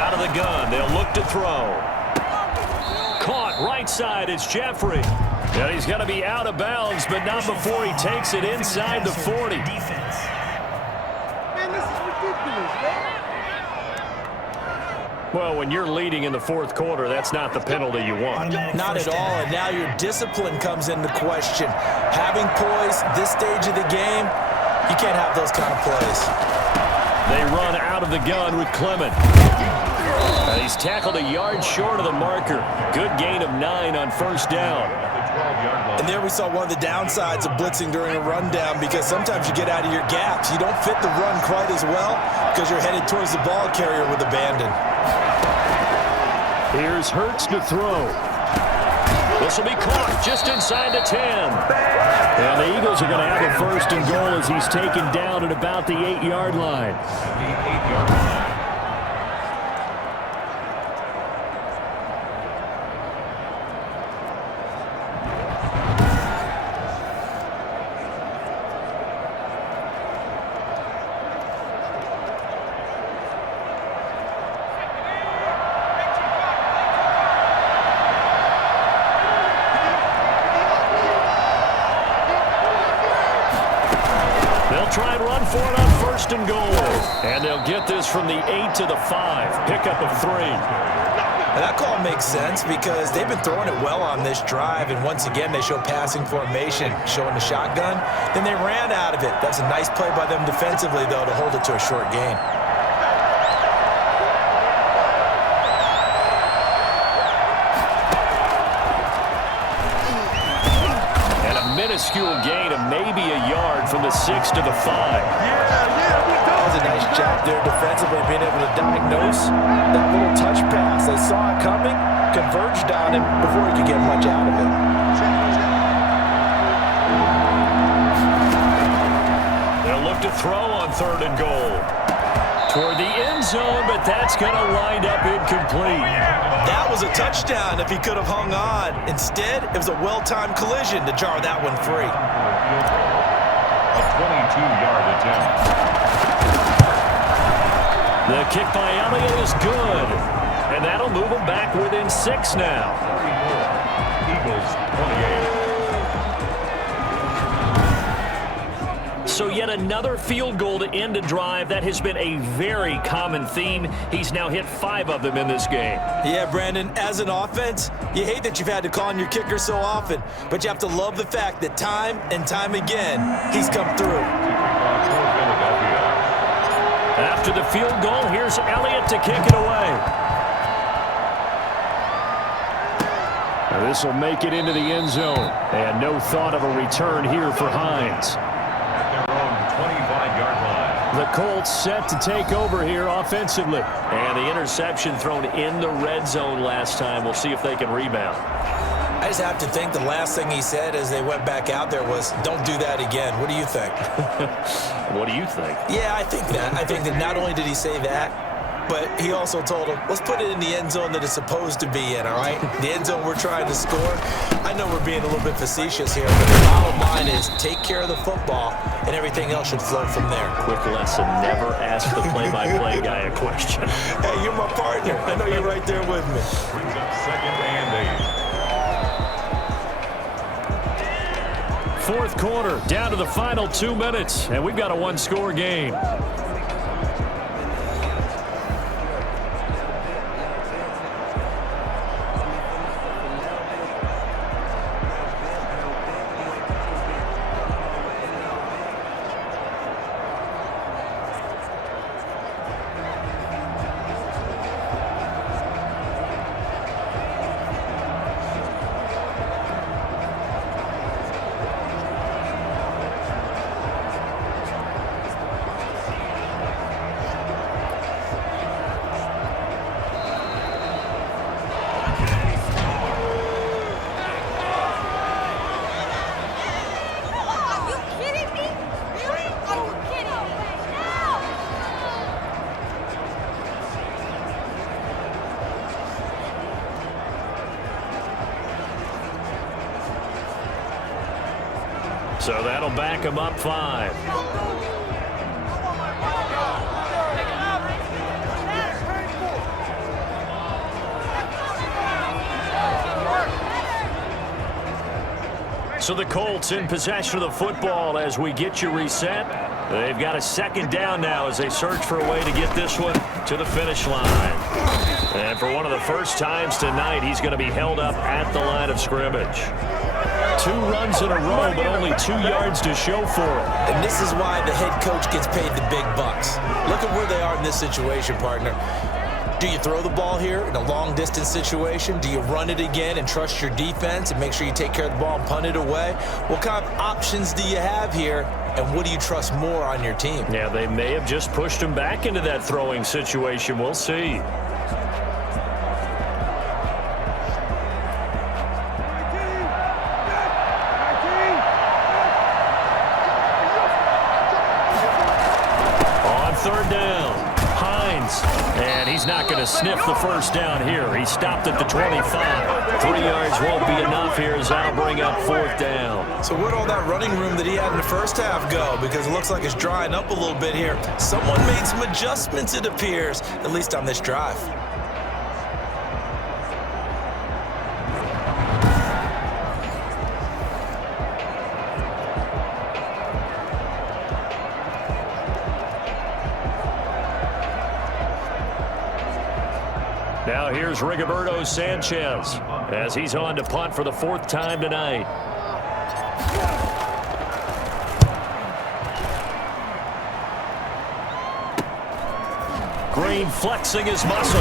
Out of the gun, they'll look to throw. Caught right side, it's Jeffrey. And he's going to be out of bounds, but not before he takes it inside the 40. Defense. Man, this is ridiculous, man. Well, when you're leading in the fourth quarter, that's not the penalty you want. Not at all, and now your discipline comes into question. Having poise this stage of the game, you can't have those kind of plays. They run out of the gun with Clement. He's tackled a yard short of the marker. Good gain of 9 on 1st down. And there we saw one of the downsides of blitzing during a rundown because sometimes you get out of your gaps. You don't fit the run quite as well because you're headed towards the ball carrier with abandon. Here's Hurts to throw. This will be caught just inside the 10. And the Eagles are going to have a 1st and goal as he's taken down at about the 8-yard line. Try and run for it on 1st and goal. And they'll get this from the 8 to the 5. Pickup of 3. And that call makes sense because they've been throwing it well on this drive, and once again they show passing formation, showing the shotgun. Then they ran out of it. That's a nice play by them defensively, though, to hold it to a short gain. Minuscule gain of maybe a yard from the 6 to the 5. That was a nice job there defensively, being able to diagnose that little touch pass. They saw it coming, converged on him before he could get much out of it. They'll look to throw on 3rd and goal. Toward the end zone, but that's going to wind up incomplete. That was a touchdown if he could have hung on. Instead, it was a well-timed collision to jar that one free. A 22-yard attempt. The kick by Elliott is good. And that'll move him back within 6 now. Eagles 28. So yet another field goal to end a drive. That has been a very common theme. He's now hit 5 of them in this game. Yeah, Brandon, as an offense, you hate that you've had to call on your kicker so often, but you have to love the fact that time and time again, he's come through. After the field goal, here's Elliott to kick it away. This will make it into the end zone. And no thought of a return here for Hines. The Colts set to take over here offensively. And the interception thrown in the red zone last time. We'll see if they can rebound. I just have to think the last thing he said as they went back out there was, don't do that again. What do you think? What do you think? Yeah, I think that. I think that not only did he say that, but he also told him, let's put it in the end zone that it's supposed to be in, all right? The end zone we're trying to score. I know we're being a little bit facetious here, but the bottom line is take care of the football, and everything else should flow from there. Quick lesson, never ask the play-by-play guy a question. Hey, you're my partner. I know you're right there with me. Brings up 2nd and 8. Fourth quarter, down to the final 2 minutes, and we've got a one-score game. So that'll back him up 5. So the Colts in possession of the football as we get you reset. They've got a 2nd down now as they search for a way to get this one to the finish line. And for one of the first times tonight, he's going to be held up at the line of scrimmage. 2 runs in a row, but only 2 yards to show for him. And this is why the head coach gets paid the big bucks. Look at where they are in this situation, partner. Do you throw the ball here in a long-distance situation? Do you run it again and trust your defense and make sure you take care of the ball and punt it away? What kind of options do you have here, and what do you trust more on your team? Yeah, they may have just pushed him back into that throwing situation. We'll see. He's not going to sniff the first down here. He stopped at the 25. 3 yards won't be enough here as that'll bring up 4th down. So where'd all that running room that he had in the first half go? Because it looks like it's drying up a little bit here. Someone made some adjustments, it appears, at least on this drive. Now here's Rigoberto Sanchez as he's on to punt for the 4th time tonight. Green flexing his muscle.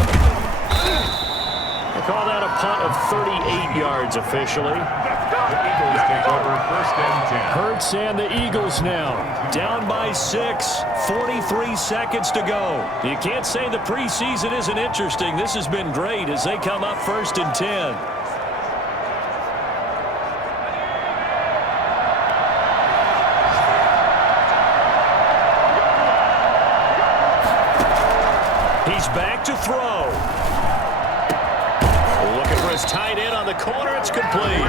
They call that a punt of 38 yards officially. The Eagles take over 1st and 10. Hurts and the Eagles now down by 6, 43 seconds to go. You can't say the preseason isn't interesting. This has been great as they come up 1st and 10. He's back to throw. Looking for his tight end on the corner. It's complete.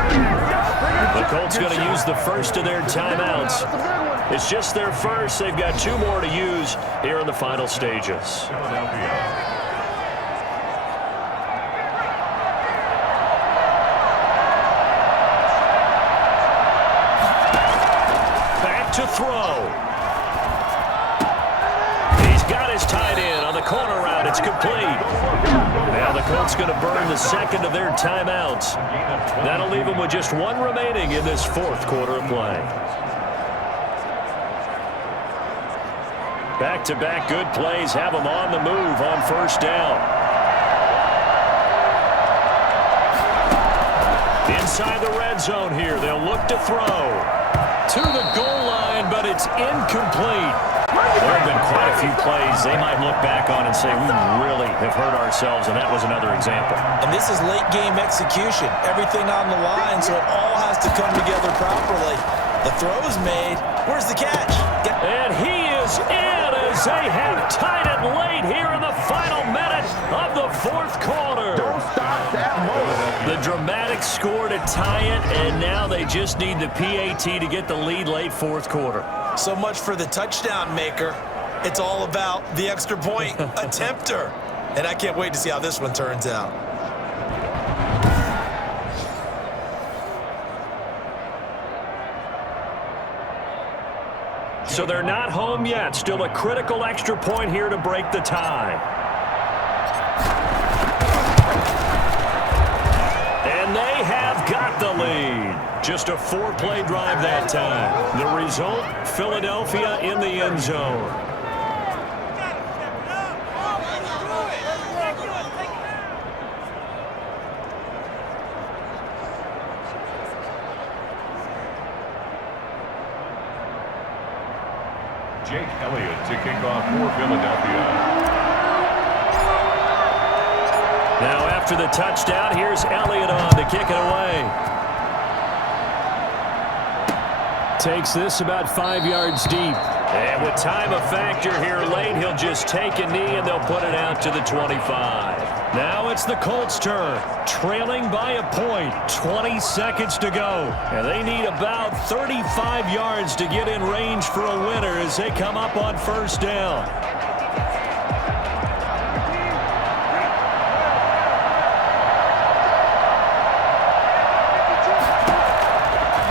The Colts going to use the first of their timeouts. It's just their first. They've got 2 more to use here in the final stages. Back to throw. He's got his tight end on the corner route. It's complete. Now the Colts going to burn the 2nd of their timeouts. That'll leave them with just 1 remaining in this 4th quarter of play. Back-to-back good plays have them on the move on 1st down. Inside the red zone here, they'll look to throw. To the goal line, but it's incomplete. There have been quite a few plays they might look back on and say, we really have hurt ourselves, and that was another example. And this is late-game execution. Everything on the line, so it all has to come together properly. The throw is made. Where's the catch? And he is in as they have tied it late here in the final minute of the fourth quarter. Don't stop that moment. The dramatic score to tie it, and now they just need the PAT to get the lead late fourth quarter. So much for the touchdown maker. It's all about the extra point attempter. And I can't wait to see how this one turns out. So they're not home yet. Still a critical extra point here to break the tie. And they have got the lead. Just a 4-play drive that time. The result, Philadelphia in the end zone. Jake Elliott to kick off for Philadelphia. Now after the touchdown, here's Elliott on to kick it away. Takes this about 5 yards deep. And with time a factor here late, he'll just take a knee and they'll put it out to the 25. Now it's the Colts' turn. Trailing by a point, 20 seconds to go. And they need about 35 yards to get in range for a winner as they come up on first down.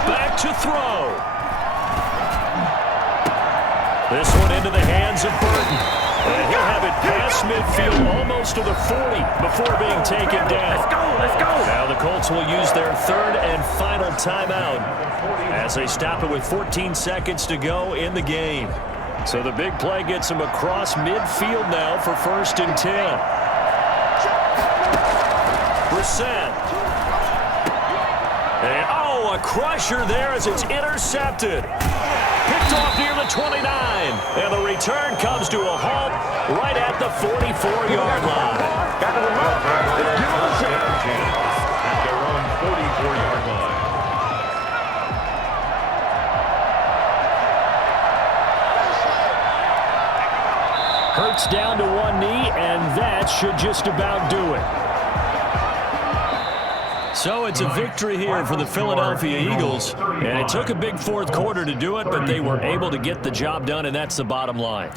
Back to throw. This one into the hands of Burton. And he'll have it past midfield almost to the 40 before being taken down. Let's go. Now the Colts will use their third and final timeout as they stop it with 14 seconds to go in the game. So the big play gets them across midfield now for 1st and 10. Brissett. And, a crusher there as it's intercepted. Picked off near the 29. And the return comes to a halt right at the 44-yard line. Got to at their own 44-yard line. Hurts down to one knee, and that should just about do it. So it's a victory here for the Philadelphia Eagles, and it took a big fourth quarter to do it, but they were able to get the job done, and that's the bottom line.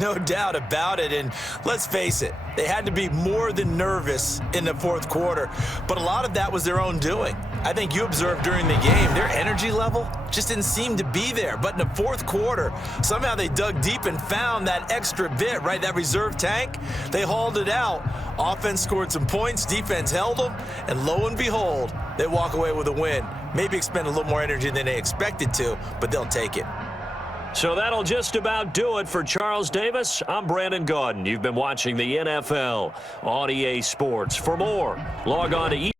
No doubt about it, and let's face it, they had to be more than nervous in the fourth quarter, but a lot of that was their own doing. I think you observed during the game, their energy level just didn't seem to be there. But in the fourth quarter, somehow they dug deep and found that extra bit, right? That reserve tank. They hauled it out. Offense scored some points. Defense held them. And lo and behold, they walk away with a win. Maybe expend a little more energy than they expected to, but they'll take it. So that'll just about do it for Charles Davis. I'm Brandon Gaudin. You've been watching the NFL on EA Sports. For more, log on to